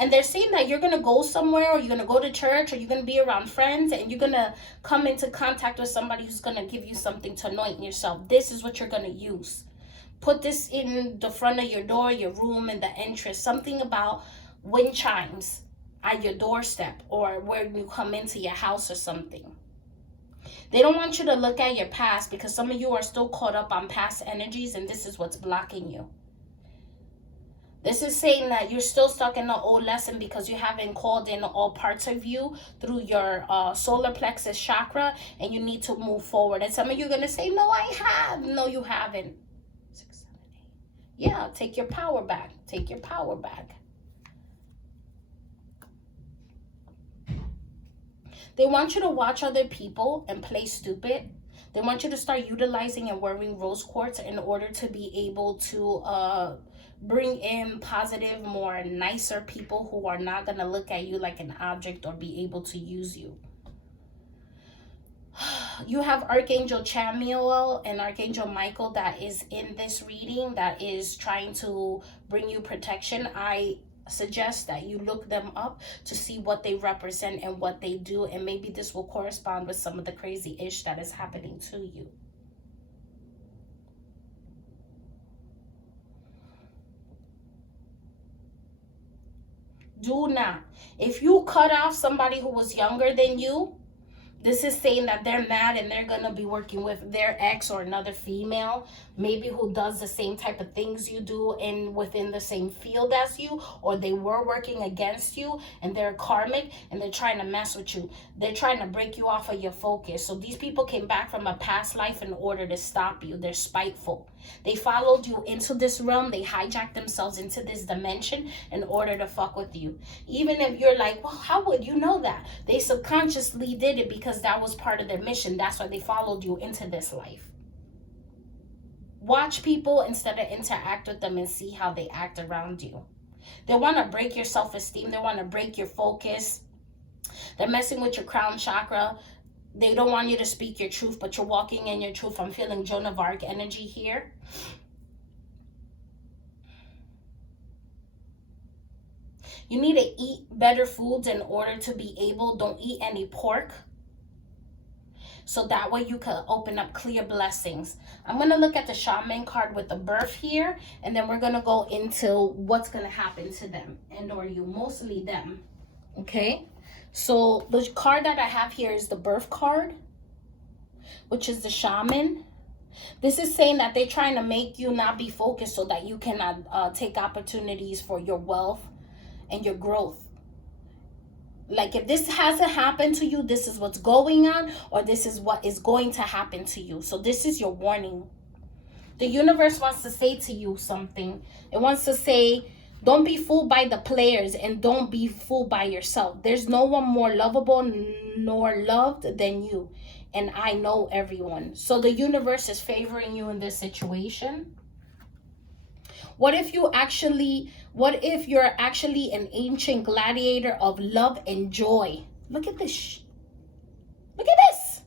And they're saying that you're going to go somewhere, or you're going to go to church, or you're going to be around friends, and you're going to come into contact with somebody who's going to give you something to anoint yourself. This is what you're going to use. Put this in the front of your door, your room, in the entrance. Something about wind chimes. at your doorstep or where you come into your house or something. They don't want you to look at your past because some of you are still caught up on past energies, and this is what's blocking you. This is saying that you're still stuck in the old lesson because you haven't called in all parts of you through your solar plexus chakra, and you need to move forward. And some of you are going to say, no, I have. No, you haven't. 6, 7, 8. Yeah, take your power back. Take your power back. They want you to watch other people and play stupid. They want you to start utilizing and wearing rose quartz in order to be able to bring in positive, more nicer people who are not going to look at you like an object or be able to use you. You have Archangel Chamuel and Archangel Michael that is in this reading that is trying to bring you protection. I suggest that you look them up to see what they represent and what they do, and maybe this will correspond with some of the crazy ish that is happening to you. Do not. If you cut off somebody who was younger than you, this is saying that they're mad and they're going to be working with their ex or another female, maybe who does the same type of things you do and within the same field as you, or they were working against you and they're karmic and they're trying to mess with you. They're trying to break you off of your focus. So these people came back from a past life in order to stop you. They're spiteful. They followed you into this realm. They hijacked themselves into this dimension in order to fuck with you. Even if you're like, well, how would you know that? They subconsciously did it because that was part of their mission. That's why they followed you into this life. Watch people instead of interact with them and see how they act around you. They want to break your self-esteem. They want to break your focus. They're messing with your crown chakra. They don't want you to speak your truth, but you're walking in your truth. I'm feeling Joan of Arc energy here. You need to eat better foods in order to be able, don't eat any pork. So that way you can open up clear blessings. I'm going to look at the shaman card with the birth here. And then we're going to go into what's going to happen to them and or you, mostly them. Okay. So the card that I have here is the birth card, which is the shaman. This is saying that they're trying to make you not be focused so that you cannot take opportunities for your wealth and your growth. Like if this hasn't happened to you, this is what's going on, or this is what is going to happen to you. So this is your warning. The universe wants to say to you something. It wants to say, don't be fooled by the players and don't be fooled by yourself. There's no one more lovable nor loved than you. And I know everyone. So the universe is favoring you in this situation. What if you're actually an ancient gladiator of love and joy? Look at this. Look at this.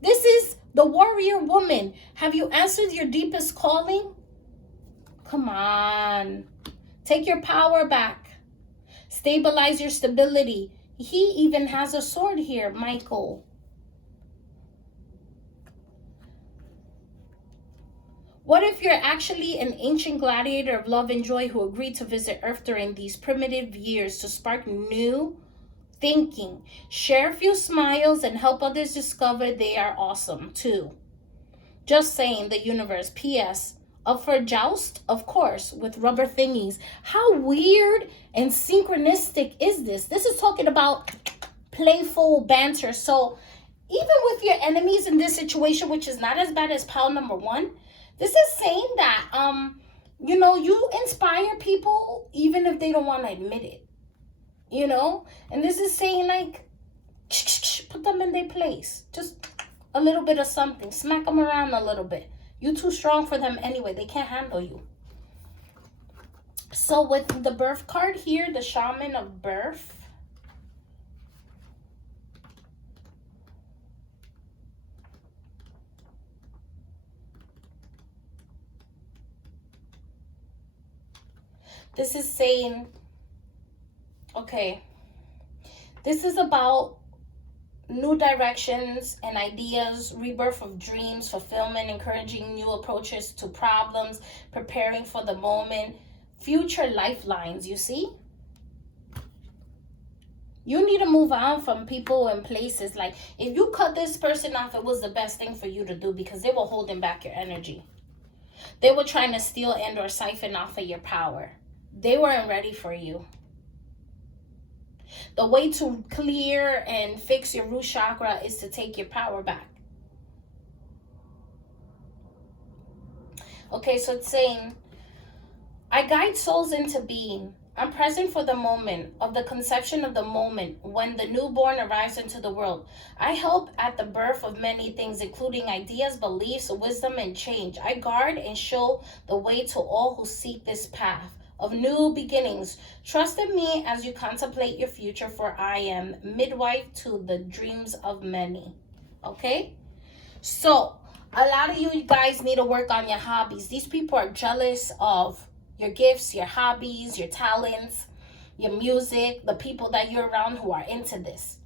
This is the warrior woman. Have you answered your deepest calling? Come on. Take your power back. Stabilize your stability. He even has a sword here, Michael. What if you're actually an ancient gladiator of love and joy who agreed to visit Earth during these primitive years to spark new thinking, share a few smiles, and help others discover they are awesome too? Just saying, the universe. P.S. Up for a joust? Of course, with rubber thingies. How weird and synchronistic is this? This is talking about playful banter. So even with your enemies in this situation, which is not as bad as pile number 1, this is saying that, you inspire people even if they don't want to admit it, And this is saying, like, put them in their place. Just a little bit of something. Smack them around a little bit. You're too strong for them anyway. They can't handle you. So with the birth card here, the shaman of birth, this is saying, okay, this is about new directions and ideas, rebirth of dreams, fulfillment, encouraging new approaches to problems, preparing for the moment, future lifelines, you see? You need to move on from people and places. Like, if you cut this person off, it was the best thing for you to do, because they were holding back your energy. They were trying to steal and or siphon off of your power. They weren't ready for you. The way to clear and fix your root chakra is to take your power back. Okay, so it's saying, I guide souls into being. I'm present for the moment of the conception of the moment when the newborn arrives into the world. I help at the birth of many things, including ideas, beliefs, wisdom, and change. I guard and show the way to all who seek this path of new beginnings. Trust in me as you contemplate your future, for I am midwife to the dreams of many. Okay? So, a lot of you guys need to work on your hobbies. These people are jealous of your gifts, your hobbies, your talents, your music, the people that you're around who are into this.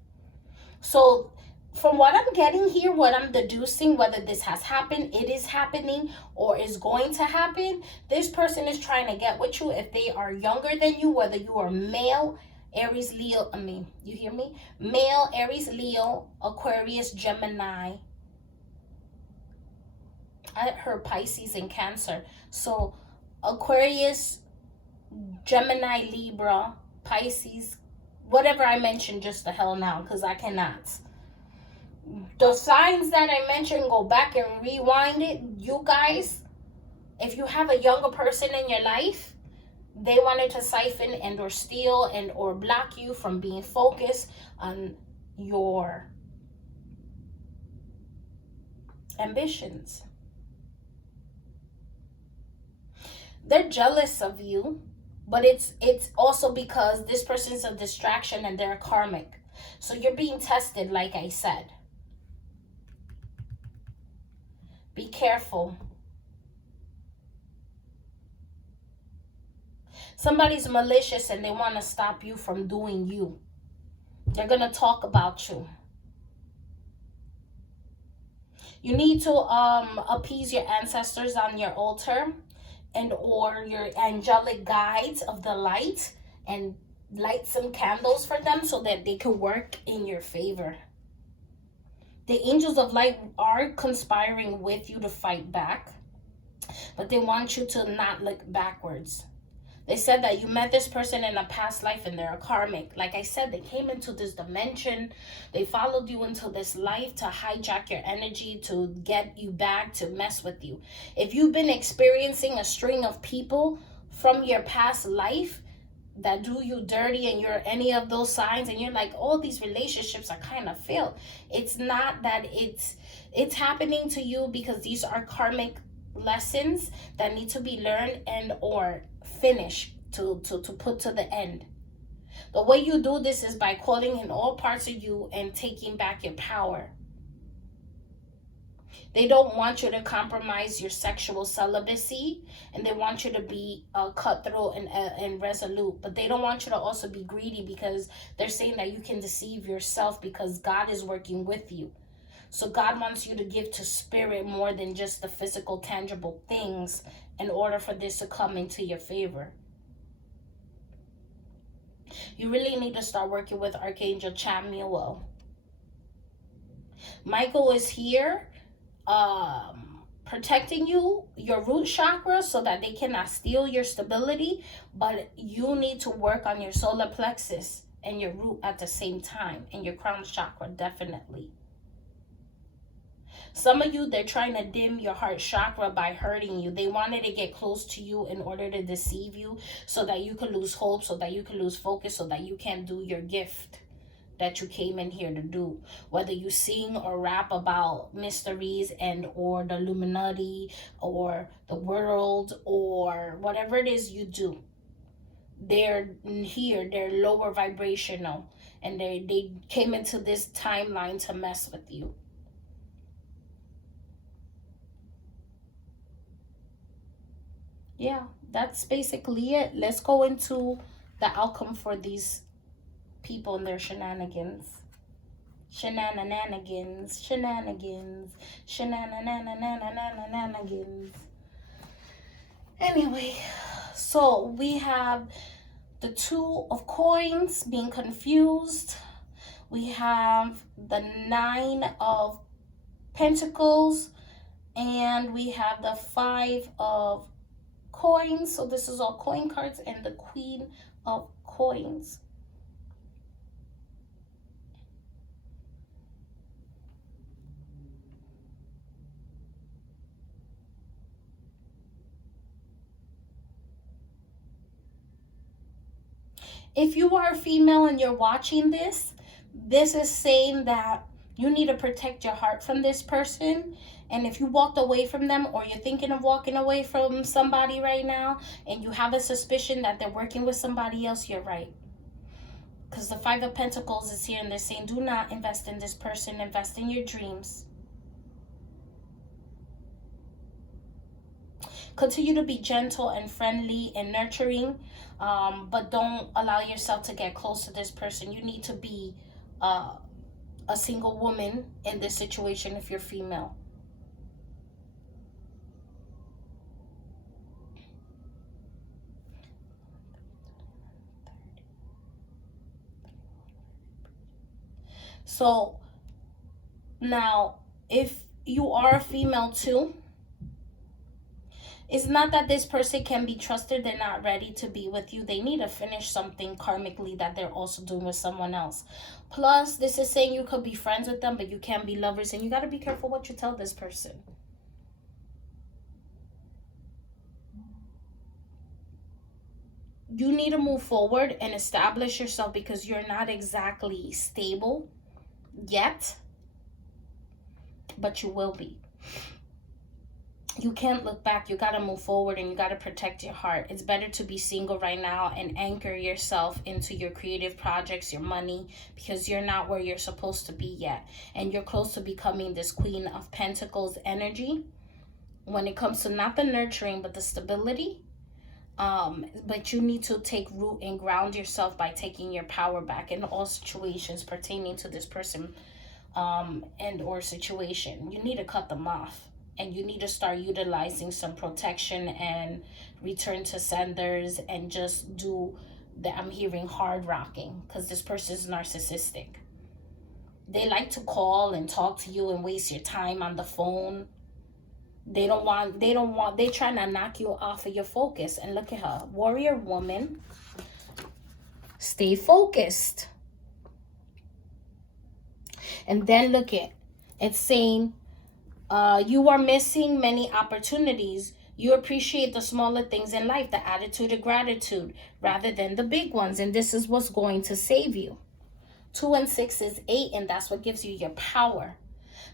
So from what I'm getting here, what I'm deducing, whether this has happened, it is happening, or is going to happen, this person is trying to get with you if they are younger than you, whether you are male, Aries, Leo, you hear me? Male, Aries, Leo, Aquarius, Gemini. I heard Pisces and Cancer. So Aquarius, Gemini, Libra, Pisces, whatever I mentioned just the hell now, because I cannot. The signs that I mentioned, go back and rewind it. You guys, if you have a younger person in your life, they wanted to siphon and or steal and or block you from being focused on your ambitions. They're jealous of you, but it's also because this person's a distraction and they're karmic. So you're being tested, like I said. Be careful. Somebody's malicious and they want to stop you from doing you. They're going to talk about you. You need to appease your ancestors on your altar, and or your angelic guides of the light, and light some candles for them so that they can work in your favor. The angels of light are conspiring with you to fight back, but they want you to not look backwards. They said that you met this person in a past life and they're a karmic. Like I said, they came into this dimension. They followed you into this life to hijack your energy, to get you back, to mess with you. If you've been experiencing a string of people from your past life that do you dirty and you're any of those signs and you're like, all these relationships are kind of failed. It's not that it's happening to you because these are karmic lessons that need to be learned and or finished to put to the end. The way you do this is by calling in all parts of you and taking back your power. They don't want you to compromise your sexual celibacy, and they want you to be cutthroat and resolute, but they don't want you to also be greedy, because they're saying that you can deceive yourself because God is working with you. So God wants you to give to spirit more than just the physical, tangible things in order for this to come into your favor. You really need to start working with Archangel Chamuel. Michael is here protecting you, your root chakra, so that they cannot steal your stability, but you need to work on your solar plexus and your root at the same time, and your crown chakra definitely. Some of you, they're trying to dim your heart chakra by hurting you. They wanted to get close to you in order to deceive you so that you could lose hope, so that you could lose focus, so that you can't do your gift that you came in here to do. Whether you sing or rap about mysteries and or the Illuminati or the world or whatever it is you do, they're here, they're lower vibrational, and they came into this timeline to mess with you. Yeah, that's basically it. Let's go into the outcome for these people and their shenanigans. Shenanigans. Anyway, so we have the Two of Coins, being confused. We have the Nine of Pentacles, and we have the Five of Coins. So this is all coin cards, and the Queen of Coins. If you are a female and you're watching this, this is saying that you need to protect your heart from this person. And if you walked away from them, or you're thinking of walking away from somebody right now, and you have a suspicion that they're working with somebody else, you're right. Because the Five of Pentacles is here, and they're saying, do not invest in this person. Invest in your dreams. Continue to be gentle and friendly and nurturing, but don't allow yourself to get close to this person. You need to be a single woman in this situation if you're female. So now, if you are a female too, it's not that this person can be trusted. They're not ready to be with you. They need to finish something karmically that they're also doing with someone else. Plus, this is saying you could be friends with them, but you can't be lovers. And you got to be careful what you tell this person. You need to move forward and establish yourself, because you're not exactly stable yet, but you will be. You can't look back. You got to move forward, and you got to protect your heart. It's better to be single right now and anchor yourself into your creative projects, your money, because you're not where you're supposed to be yet. And you're close to becoming this Queen of Pentacles energy when it comes to not the nurturing, but the stability. But you need to take root and ground yourself by taking your power back in all situations pertaining to this person and or situation. You need to cut them off. And you need to start utilizing some protection and return to senders, and just do that. I'm hearing hard rocking, because this person is narcissistic. They like to call and talk to you and waste your time on the phone. They're trying to knock you off of your focus. And look at her, warrior woman. Stay focused. And then look at, it's saying, you are missing many opportunities. You appreciate the smaller things in life, the attitude of gratitude, rather than the big ones. And this is what's going to save you. 2 and 6 is 8, and that's what gives you your power.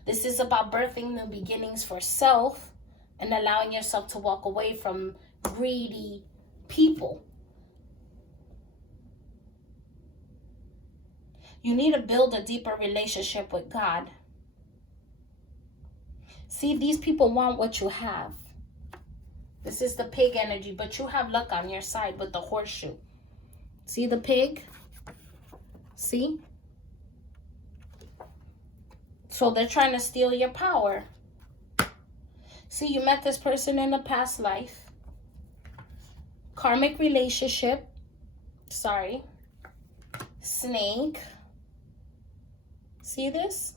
This is about birthing new beginnings for self and allowing yourself to walk away from greedy people. You need to build a deeper relationship with God. See, these people want what you have. This is the pig energy, but you have luck on your side with the horseshoe. See the pig? See? So they're trying to steal your power. See, you met this person in a past life. Karmic relationship. Sorry. Snake. See this?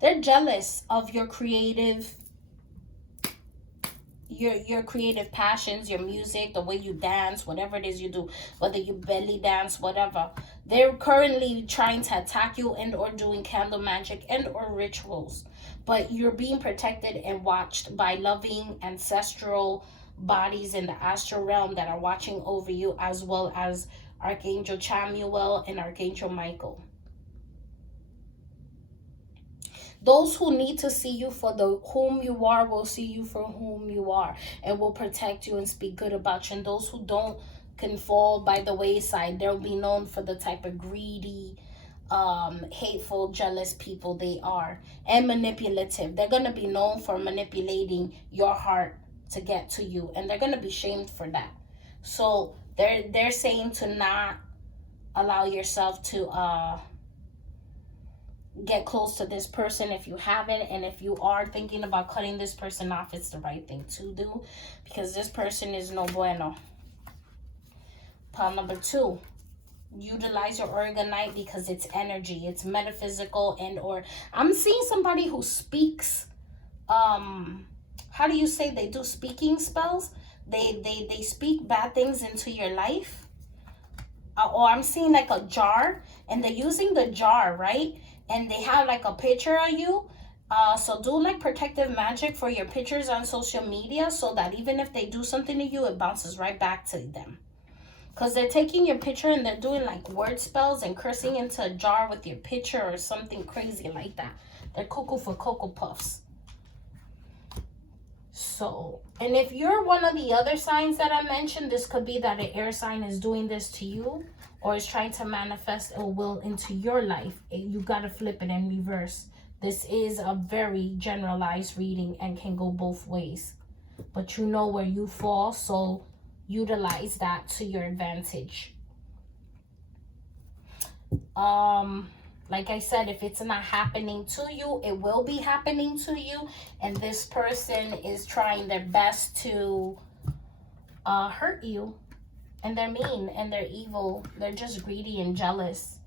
They're jealous of your creative, your creative passions, your music, the way you dance, whatever it is you do, whether you belly dance, whatever. They're currently trying to attack you and or doing candle magic and or rituals. But you're being protected and watched by loving ancestral bodies in the astral realm that are watching over you, as well as Archangel Chamuel and Archangel Michael. Those who need to see you for whom you are will see you for whom you are, and will protect you and speak good about you. And those who don't can fall by the wayside. They'll be known for the type of greedy, hateful, jealous people they are, and manipulative. They're going to be known for manipulating your heart to get to you, and they're going to be shamed for that. So they're saying to not allow yourself to get close to this person if you haven't. And if you are thinking about cutting this person off, it's the right thing to do, because this person is no bueno. Pile number 2. Utilize your Oragonite because it's energy. It's metaphysical, and or I'm seeing somebody who speaks. How do you say, they do speaking spells? They speak bad things into your life. Or I'm seeing like a jar, and they're using the jar, right? And they have like a picture of you. So do like protective magic for your pictures on social media, so that even if they do something to you, it bounces right back to them. Because they're taking your picture and they're doing like word spells and cursing into a jar with your picture or something crazy like that. They're cuckoo for Cocoa Puffs. So, and if you're one of the other signs that I mentioned, this could be that an air sign is doing this to you, or is trying to manifest ill will into your life. You got to flip it in reverse. This is a very generalized reading and can go both ways. But you know where you fall, so utilize that to your advantage. Like I said, if it's not happening to you, it will be happening to you, and this person is trying their best to hurt you, and they're mean and they're evil. They're just greedy and jealous,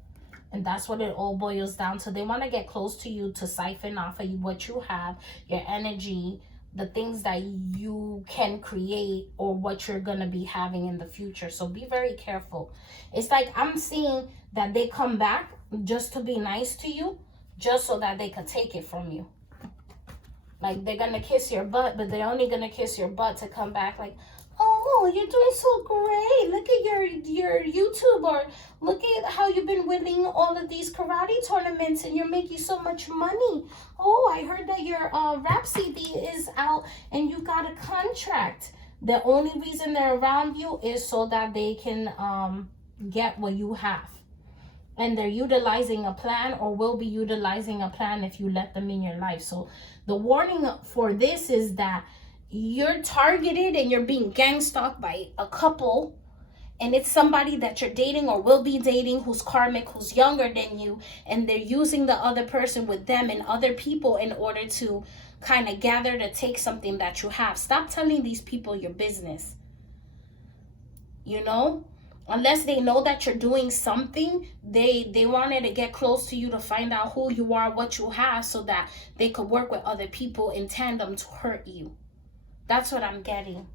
and that's what it all boils down to. They want to get close to you to siphon off of you what you have, your energy, the things that you can create, or what you're going to be having in the future. So be very careful. It's like I'm seeing that they come back just to be nice to you, just so that they could take it from you. Like they're going to kiss your butt, but they're only going to kiss your butt to come back like, oh, you're doing so great. Look at your YouTube, or look at how you've been winning all of these karate tournaments and you're making so much money. Oh, I heard that your rap CD is out and you got a contract. The only reason they're around you is so that they can get what you have. And they're utilizing a plan, or will be utilizing a plan if you let them in your life. So the warning for this is that you're targeted and you're being gang stalked by a couple, and it's somebody that you're dating or will be dating who's karmic, who's younger than you, and they're using the other person with them and other people in order to kind of gather to take something that you have. Stop telling these people your business. You know, unless they know that you're doing something, they wanted to get close to you to find out who you are, what you have, so that they could work with other people in tandem to hurt you. That's what I'm getting.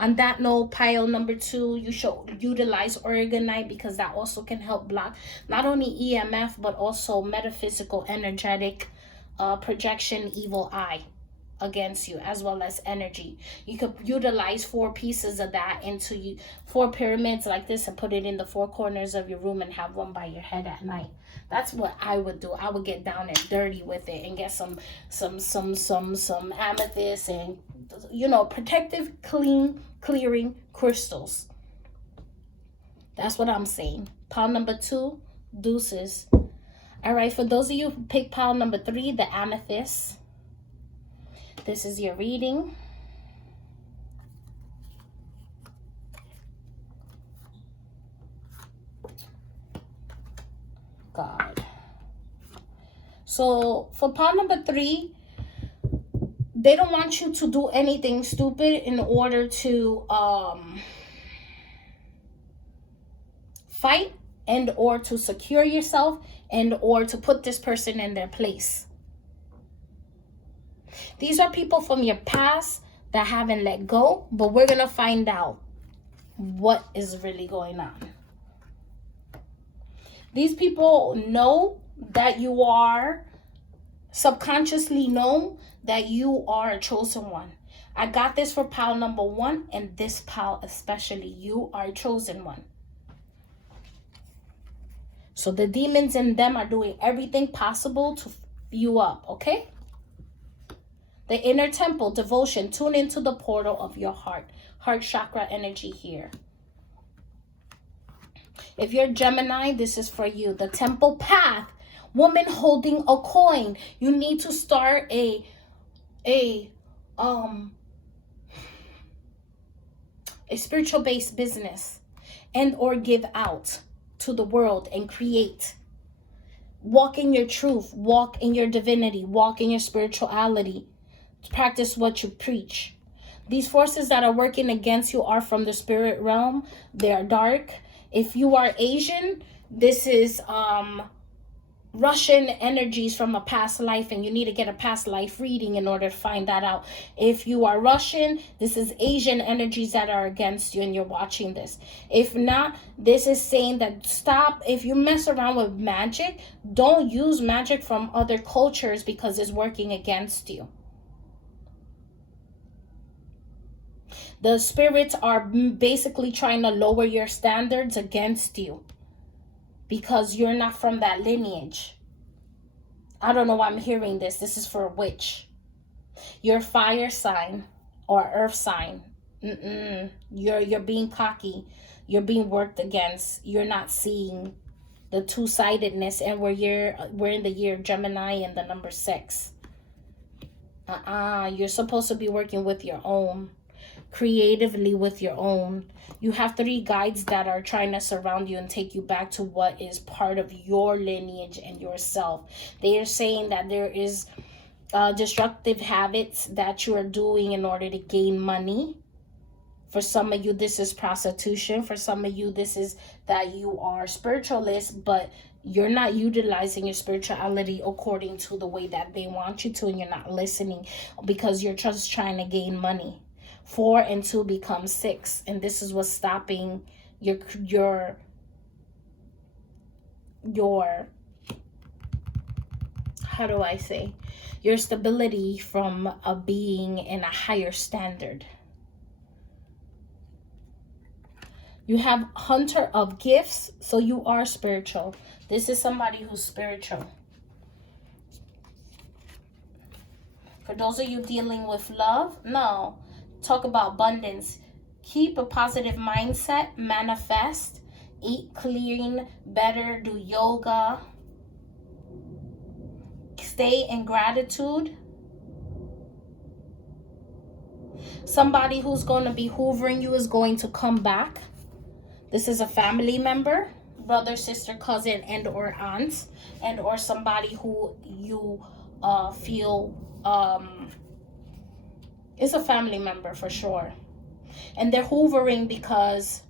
On that note, pile number 2, you should utilize Oragonite, because that also can help block not only EMF, but also metaphysical, energetic projection, evil eye against you, as well as energy. You could utilize 4 pieces of that into 4 pyramids like this, and put it in the 4 corners of your room, and have one by your head at night. That's what I would do. I would get down and dirty with it, and get some amethyst, and you know, protective, clearing crystals. That's what I'm saying. Pile number 2, deuces. All right, for those of you who picked pile number 3, the amethyst, this is your reading. God. So for pile number 3, they don't want you to do anything stupid in order to fight, and or to secure yourself, and or to put this person in their place. These are people from your past that haven't let go, but we're going to find out what is really going on. These people know that you are, subconsciously know that you are a chosen one. I got this for pile number 1, and this pile especially. You are a chosen one. So the demons in them are doing everything possible to f you up, okay? The inner temple, devotion, tune into the portal of your heart. Heart chakra energy here. If you're Gemini, this is for you. The temple path, woman holding a coin. You need to start a spiritual based business, and or give out to the world and create. Walk in your truth. Walk in your divinity. Walk in your spirituality. Practice what you preach. These forces that are working against you are from the spirit realm. They are dark. If you are Asian, this is Russian energies from a past life, and you need to get a past life reading in order to find that out. If you are Russian, this is Asian energies that are against you and you're watching this. If not, this is saying that stop. If you mess around with magic, don't use magic from other cultures because it's working against you. The spirits are basically trying to lower your standards against you because you're not from that lineage. I don't know why I'm hearing this. This is for a witch. Your fire sign or earth sign. You're being cocky. You're being worked against. You're not seeing the two-sidedness, and we're in the year Gemini and the number 6. You're supposed to be working with your own, creatively with your own. You have 3 guides that are trying to surround you and take you back to what is part of your lineage and yourself. They are saying that there is destructive habits that you are doing in order to gain money. For some of you, this is prostitution. For some of you, this is that you are spiritualist, but you're not utilizing your spirituality according to the way that they want you to, and you're not listening because you're just trying to gain money. 4 and 2 become 6, and this is what's stopping your how do I say, your stability from being in a higher standard. You have Hunter of Gifts, so you are spiritual. This is somebody who's spiritual. For those of you dealing with love, no. Talk about abundance. Keep a positive mindset. Manifest. Eat clean. Better. Do yoga. Stay in gratitude. Somebody who's going to be hoovering you is going to come back. This is a family member, brother, sister, cousin, and or aunt, and or somebody who you feel is a family member for sure. And they're hoovering because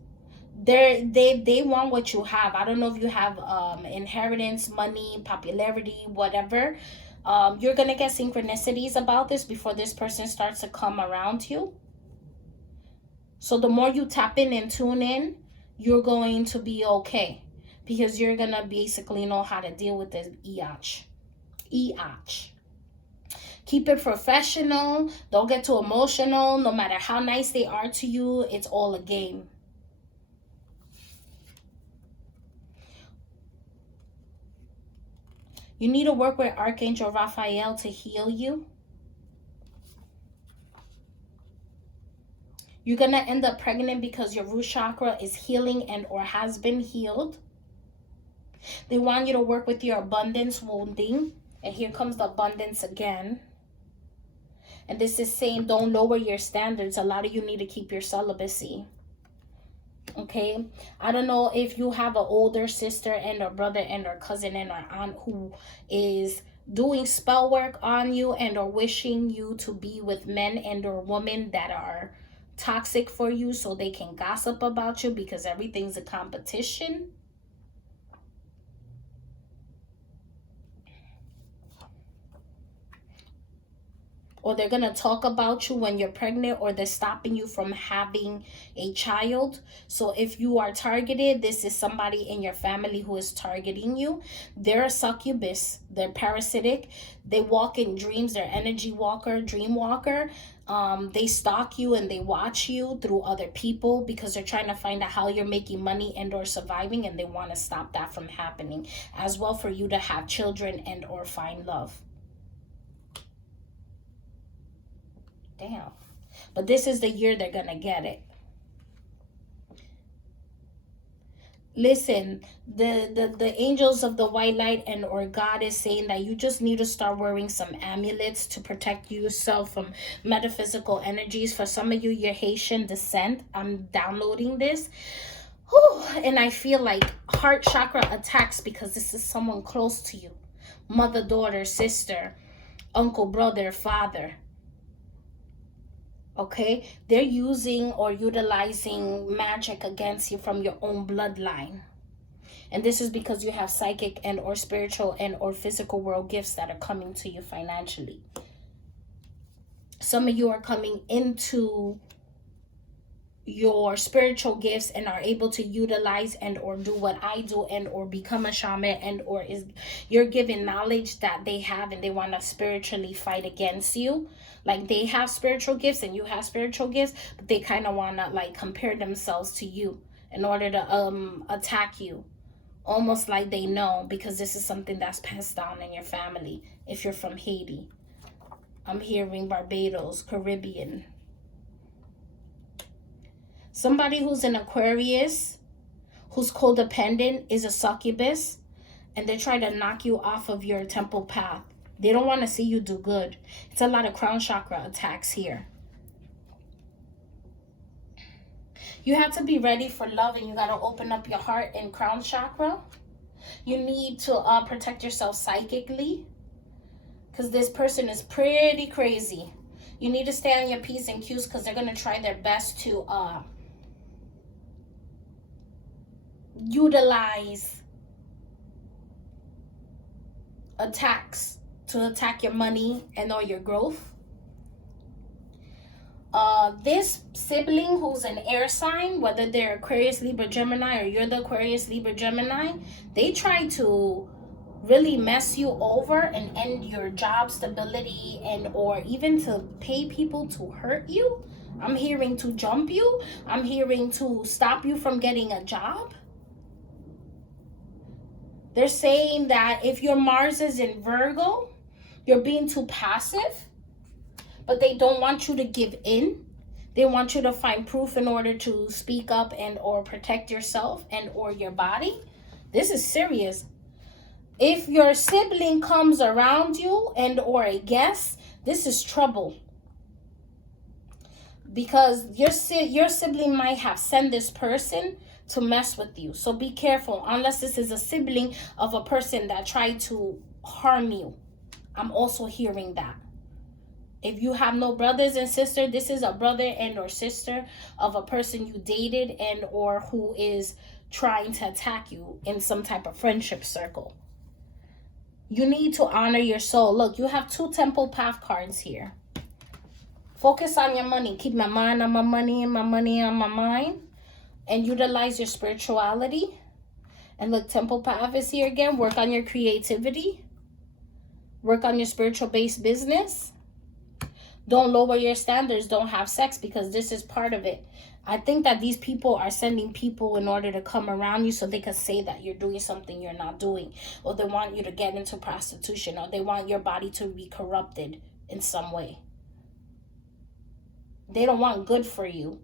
they want what you have. I don't know if you have inheritance, money, popularity, whatever. You're gonna get synchronicities about this before this person starts to come around you. So the more you tap in and tune in, you're going to be okay, because you're gonna basically know how to deal with this EH. Keep it professional. Don't get too emotional. No matter how nice they are to you, it's all a game. You need to work with Archangel Raphael to heal you. You're going to end up pregnant because your root chakra is healing and or has been healed. They want you to work with your abundance wounding. And here comes the abundance again. And this is saying don't lower your standards. A lot of you need to keep your celibacy. Okay? I don't know if you have an older sister and a brother and or cousin and or aunt who is doing spell work on you and or wishing you to be with men and or women that are toxic for you so they can gossip about you because everything's a competition. Or they're going to talk about you when you're pregnant, or they're stopping you from having a child. So if you are targeted, this is somebody in your family who is targeting you. They're a succubus. They're parasitic. They walk in dreams. They're energy walker, dream walker. They stalk you and they watch you through other people because they're trying to find out how you're making money and or surviving, and they want to stop that from happening as well, for you to have children and or find love. Damn. But this is the year they're gonna get it. Listen, the angels of the white light and or God is saying that you just need to start wearing some amulets to protect yourself from metaphysical energies. For some of you, your Haitian descent, I'm downloading this. Whew, and I feel like heart chakra attacks because this is someone close to you. Mother, daughter, sister, uncle, brother, father. Okay? They're using or utilizing magic against you from your own bloodline. And this is because you have psychic and or spiritual and or physical world gifts that are coming to you financially. Some of you are coming into your spiritual gifts and are able to utilize and or do what I do and or become a shaman and or is you're given knowledge that they have and they want to spiritually fight against you. Like they have spiritual gifts and you have spiritual gifts, but they kind of want to like compare themselves to you in order to attack you. Almost like they know, because this is something that's passed down in your family. If you're from Haiti, I'm hearing Barbados, Caribbean. Somebody who's an Aquarius, who's codependent, is a succubus, and they try to knock you off of your temple path. They don't want to see you do good. It's a lot of crown chakra attacks here. You have to be ready for love, and you got to open up your heart and crown chakra. You need to protect yourself psychically, because this person is pretty crazy. You need to stay on your P's and Q's, because they're going to try their best to utilize attacks to attack your money and or your growth. This sibling who's an air sign, whether they're Aquarius, Libra, Gemini, or you're the Aquarius, Libra, Gemini, they try to really mess you over and end your job stability and or even to pay people to hurt you. I'm hearing to jump you. I'm hearing to stop you from getting a job. They're saying that if your Mars is in Virgo, you're being too passive, but they don't want you to give in. They want you to find proof in order to speak up and or protect yourself and or your body. This is serious. If your sibling comes around you and or a guest, this is trouble. Because your sibling might have sent this person to mess with you. So be careful, unless this is a sibling of a person that tried to harm you. I'm also hearing that. If you have no brothers and sisters, this is a brother and or sister of a person you dated and or who is trying to attack you in some type of friendship circle. You need to honor your soul. Look, you have 2 temple path cards here. Focus on your money. Keep my mind on my money and my money on my mind. And utilize your spirituality. And look, temple path is here again. Work on your creativity. Work on your spiritual based business. Don't lower your standards. Don't have sex, because this is part of it. I think that these people are sending people in order to come around you so they can say that you're doing something you're not doing. Or they want you to get into prostitution. Or they want your body to be corrupted in some way. They don't want good for you.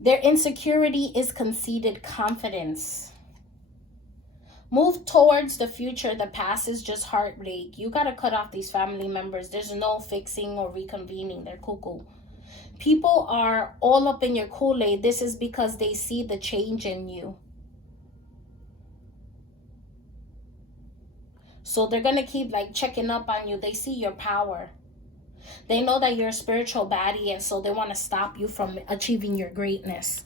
Their insecurity is conceited confidence. Move towards the future. The past is just heartbreak. You got to cut off these family members. There's no fixing or reconvening. They're cuckoo. People are all up in your Kool-Aid. This is because they see the change in you. So they're going to keep like checking up on you. They see your power. They know that you're a spiritual baddie, and so they want to stop you from achieving your greatness.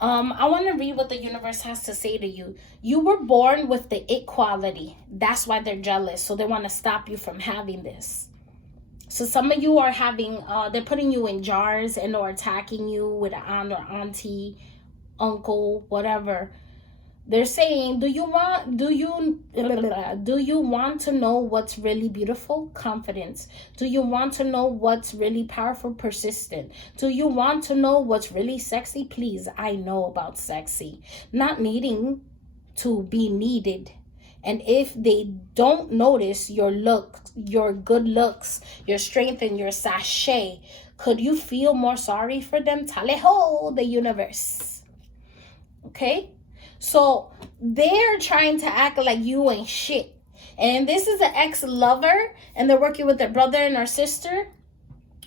I want to read what the universe has to say to you. You were born with the it quality. That's why they're jealous. So they want to stop you from having this. So some of you are having, they're putting you in jars and or attacking you with an aunt or auntie, uncle, whatever. They're saying, do you want to know what's really beautiful? Confidence. Do you want to know what's really powerful? Persistent. Do you want to know what's really sexy? Please, I know about sexy. Not needing to be needed. And if they don't notice your look, your good looks, your strength, and your sachet, could you feel more sorry for them? Taleho, the universe. Okay? So they're trying to act like you ain't shit. And this is an ex-lover, and they're working with their brother and their sister,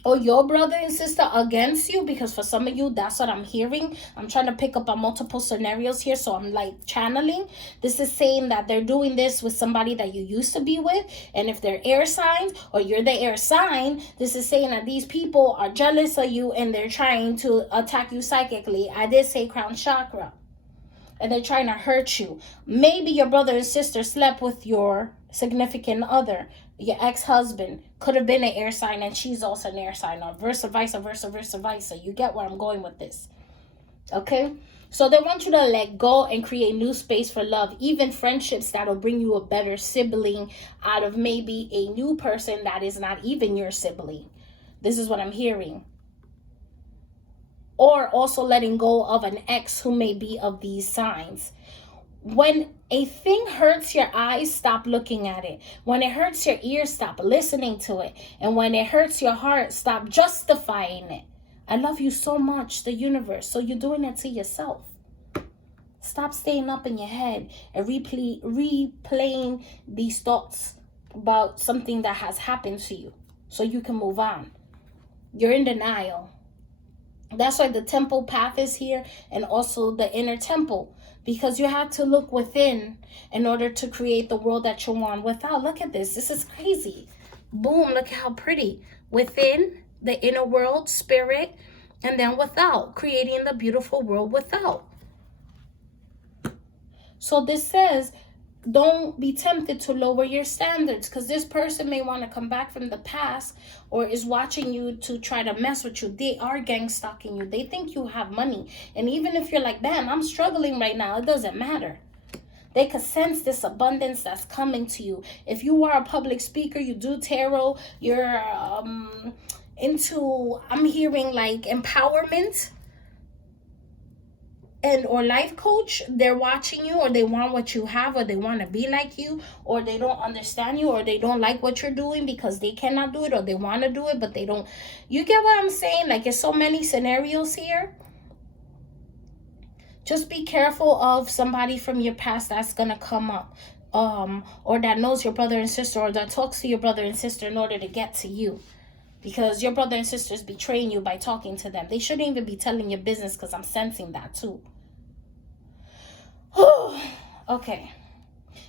or your brother and sister against you, because for some of you, that's what I'm hearing. I'm trying to pick up on multiple scenarios here, so I'm like channeling. This is saying that they're doing this with somebody that you used to be with, and if they're air signs or you're the air sign, this is saying that these people are jealous of you and they're trying to attack you psychically. I did say crown chakra. And they're trying to hurt you. Maybe your brother and sister slept with your significant other. Your ex-husband could have been an air sign and she's also an air sign, or versa versa. You get where I'm going with this. Okay? So they want you to let go and create new space for love. Even friendships that'll bring you a better sibling out of maybe a new person that is not even your sibling. This is what I'm hearing. Or also letting go of an ex who may be of these signs. When a thing hurts your eyes, stop looking at it. When it hurts your ears, stop listening to it. And when it hurts your heart, stop justifying it. I love you so much, the universe. So you're doing it to yourself. Stop staying up in your head and replaying these thoughts about something that has happened to you so you can move on. You're in denial. That's why the temple path is here, and also the inner temple, because you have to look within in order to create the world that you want without. Look at this. This is crazy. Boom. Look how pretty. Within, the inner world, spirit, and then without, creating the beautiful world without. So this says, don't be tempted to lower your standards, because this person may want to come back from the past or is watching you to try to mess with you. They are gangstalking you. They think you have money. And even if you're like, man, I'm struggling right now, it doesn't matter. They could sense this abundance that's coming to you. If you are a public speaker, you do tarot, you're into, I'm hearing like empowerment, and or life coach, they're watching you, or they want what you have, or they want to be like you, or they don't understand you, or they don't like what you're doing because they cannot do it, or they want to do it but they don't. You get what I'm saying? Like, there's so many scenarios here. Just be careful of somebody from your past that's gonna come up, or that knows your brother and sister, or that talks to your brother and sister in order to get to you, because your brother and sister is betraying you by talking to them. They shouldn't even be telling your business, because I'm sensing that too. Okay.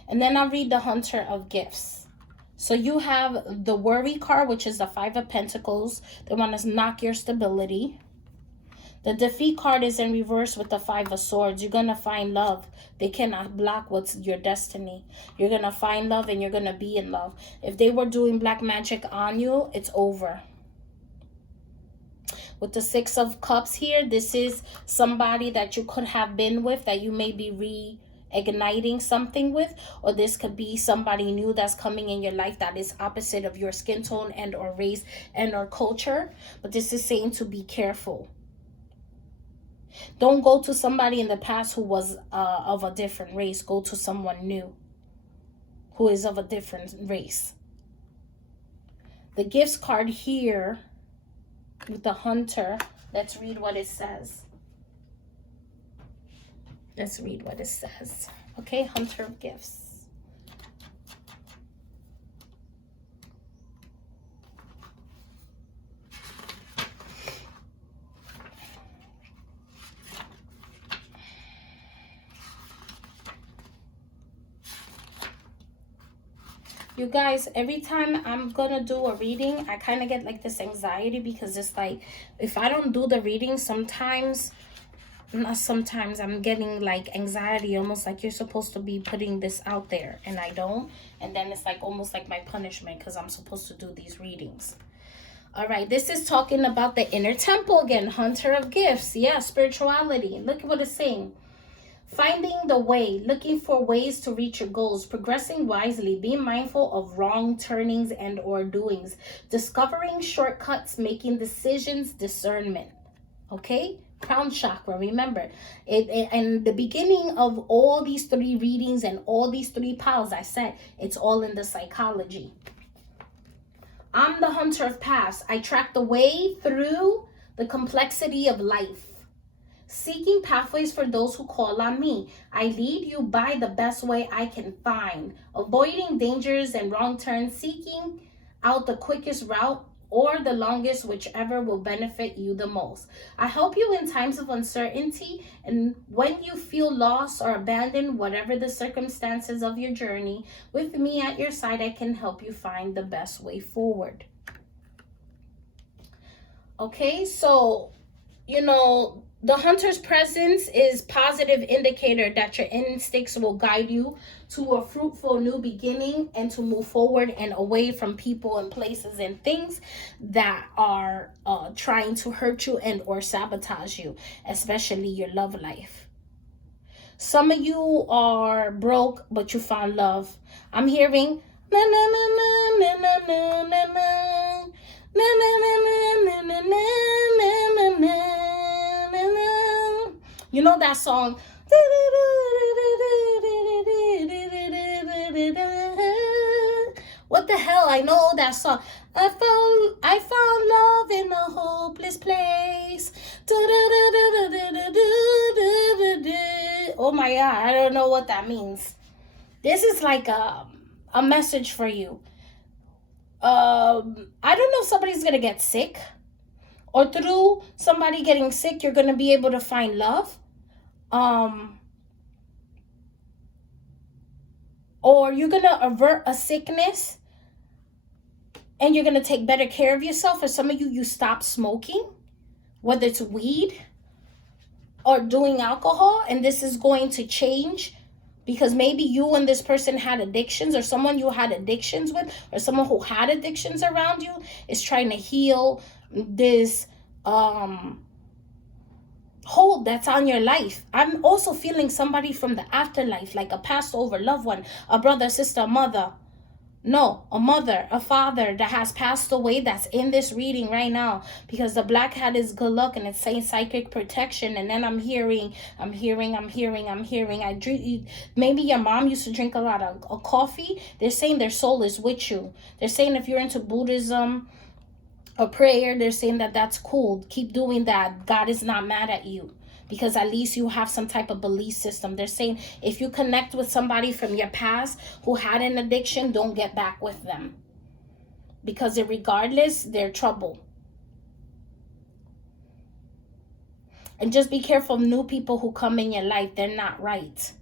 And then I'll read the Hunter of Gifts. So you have the Worry card, which is the Five of Pentacles. They want to knock your stability. The Defeat card is in reverse with the Five of Swords. You're going to find love. They cannot block what's your destiny. You're going to find love and you're going to be in love. If they were doing black magic on you, it's over. With the Six of Cups here, this is somebody that you could have been with, that you may be reigniting something with, or this could be somebody new that's coming in your life that is opposite of your skin tone and or race and or culture. But this is saying to be careful. Don't go to somebody in the past who was of a different race. Go to someone new who is of a different race. The Gifts card here with the Hunter, let's read what it says. Let's read what it says. Okay, Hunter of Gifts. You guys, every time I'm gonna do a reading, I kind of get like this anxiety, because it's like, if I don't do the reading, sometimes I'm getting like anxiety, almost like you're supposed to be putting this out there and I don't. And then it's like almost like my punishment, because I'm supposed to do these readings. All right, this is talking about the inner temple again, Hunter of Gifts. Yeah, spirituality. Look at what it's saying. Finding the way, looking for ways to reach your goals, progressing wisely, being mindful of wrong turnings and or doings, discovering shortcuts, making decisions, discernment. Okay? Crown chakra, remember. And the beginning of all these three readings and all these three piles, I said, it's all in the psychology. I'm the hunter of paths. I track the way through the complexity of life. Seeking pathways for those who call on me. I lead you by the best way I can find. Avoiding dangers and wrong turns. Seeking out the quickest route or the longest, whichever will benefit you the most. I help you in times of uncertainty, and when you feel lost or abandoned, whatever the circumstances of your journey, with me at your side, I can help you find the best way forward. Okay, so, the hunter's presence is positive indicator that your instincts will guide you to a fruitful new beginning and to move forward and away from people and places and things that are trying to hurt you and or sabotage you, especially your love life. Some of you are broke, but you found love. I'm hearing na na na na na na na na na na na na na na na. You know that song? What the hell? I know that song. I found love in a hopeless place. Oh my God, I don't know what that means. This is like a message for you. I don't know if somebody's gonna get sick, or through somebody getting sick, you're gonna be able to find love. Or you're gonna avert a sickness and you're gonna take better care of yourself. For some of you, you stop smoking, whether it's weed or doing alcohol, and this is going to change because maybe you and this person had addictions, or someone you had addictions with, or someone who had addictions around you is trying to heal this hold that's on your life. I'm also feeling somebody from the afterlife, like a passed over loved one, a brother, sister, a mother. No, a mother, a father that has passed away that's in this reading right now, because the black hat is good luck and it's saying psychic protection. And then I'm hearing. Maybe your mom used to drink a lot of coffee. They're saying their soul is with you. They're saying if you're into Buddhism or prayer, they're saying that that's cool. Keep doing that. God is not mad at you, because at least you have some type of belief system. They're saying if you connect with somebody from your past who had an addiction, don't get back with them, because regardless, they're trouble. And just be careful of new people who come in your life. They're not right.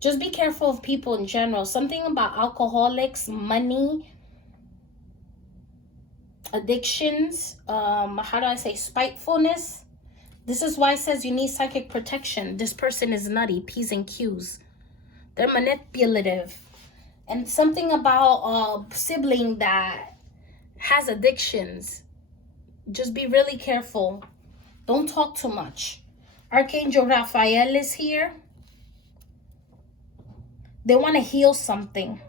Just be careful of people in general. Something about alcoholics, money, addictions, spitefulness. This is why it says you need psychic protection. This person is nutty, P's and Q's. They're manipulative. And something about a sibling that has addictions. Just be really careful. Don't talk too much. Archangel Raphael is here. They want to heal something.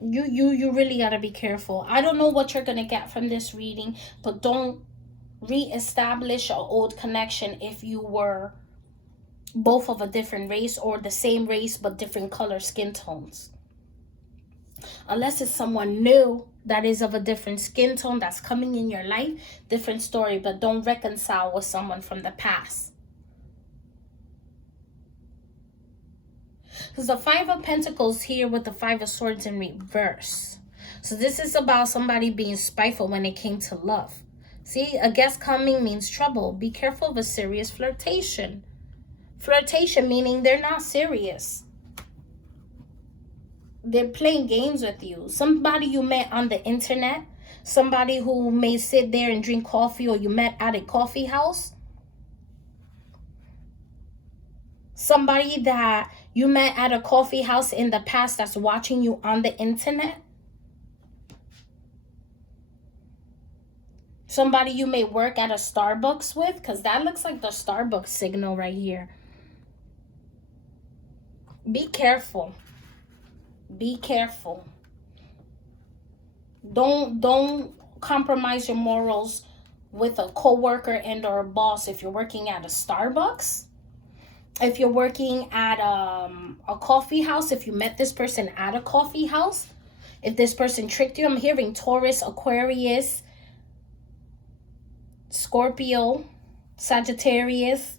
You really got to be careful. I don't know what you're going to get from this reading, but don't reestablish an old connection if you were both of a different race, or the same race but different color skin tones. Unless it's someone new that is of a different skin tone that's coming in your life, different story, but don't reconcile with someone from the past. Because the Five of Pentacles here with the Five of Swords in reverse. So this is about somebody being spiteful when it came to love. See, a guest coming means trouble. Be careful of a serious flirtation. Flirtation meaning they're not serious. They're playing games with you. Somebody you met on the internet. Somebody who may sit there and drink coffee, or you met at a coffee house. Somebody that you met at a coffee house in the past that's watching you on the internet. Somebody you may work at a Starbucks with, because that looks like the Starbucks signal right here. Be careful. Be careful. Don't compromise your morals with a coworker and or a boss if you're working at a Starbucks. If you're working at a coffee house, if you met this person at a coffee house, if this person tricked you, I'm hearing Taurus, Aquarius, Scorpio, Sagittarius,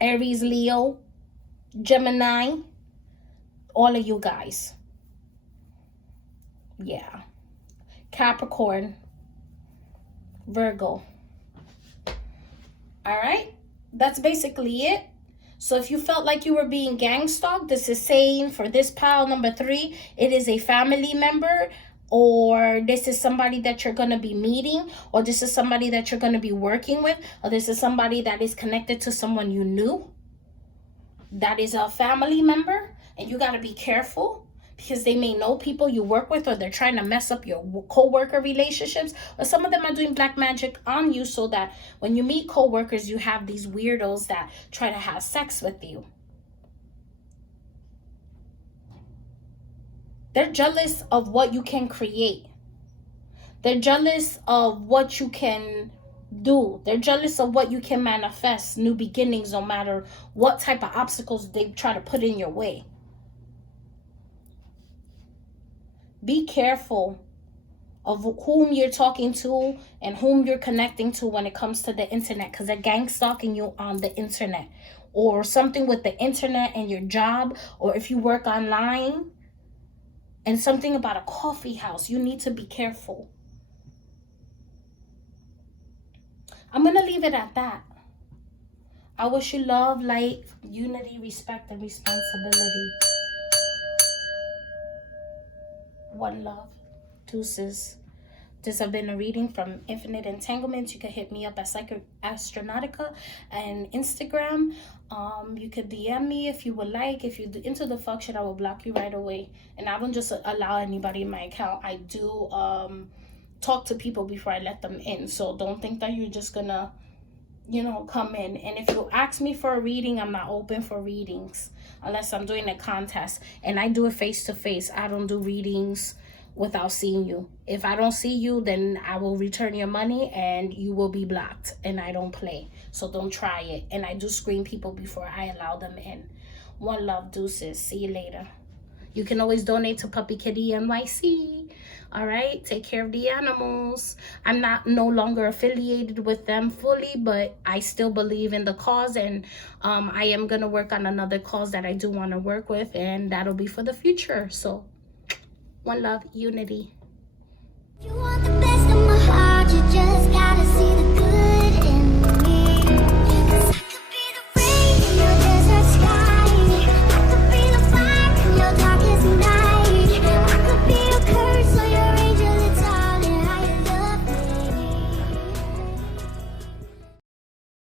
Aries, Leo, Gemini. all of you guys. Yeah. Capricorn, Virgo. All right, that's basically it. So if you felt like you were being gang stalked, this is saying for this pile number 3, it is a family member, or this is somebody that you're going to be meeting, or this is somebody that you're going to be working with, or this is somebody that is connected to someone you knew. That is a family member, and you got to be careful because they may know people you work with, or they're trying to mess up your co-worker relationships, or some of them are doing black magic on you so that when you meet co-workers, you have these weirdos that try to have sex with you. They're jealous of what you can create. They're jealous of what you can do. They're jealous of what you can manifest, new beginnings, no matter what type of obstacles they try to put in your way. Be careful of whom you're talking to and whom you're connecting to when it comes to the internet, because they're gang stalking you on the internet, or something with the internet and your job, or if you work online and something about a coffee house. You need to be careful. I'm going to leave it at that. I wish you love, light, unity, respect, and responsibility. One love. Deuces. This has been a reading from Infinite Entanglements. You can hit me up at Astronautica and Instagram. You could DM me if you would like. If you're into the fuck shit, I will block you right away. And I won't just allow anybody in my account. I do talk to people before I let them in. So don't think that you're just gonna, come in. And if you ask me for a reading, I'm not open for readings unless I'm doing a contest. And I do it face to face. I don't do readings without seeing you. If I don't see you, then I will return your money and you will be blocked. And I don't play. So don't try it. And I do screen people before I allow them in. One love, deuces. See you later. You can always donate to Puppy Kitty NYC. All right, take care of the animals. I'm no longer affiliated with them fully, but I still believe in the cause, and I am gonna work on another cause that I do want to work with, and that'll be for the future. So one love, unity.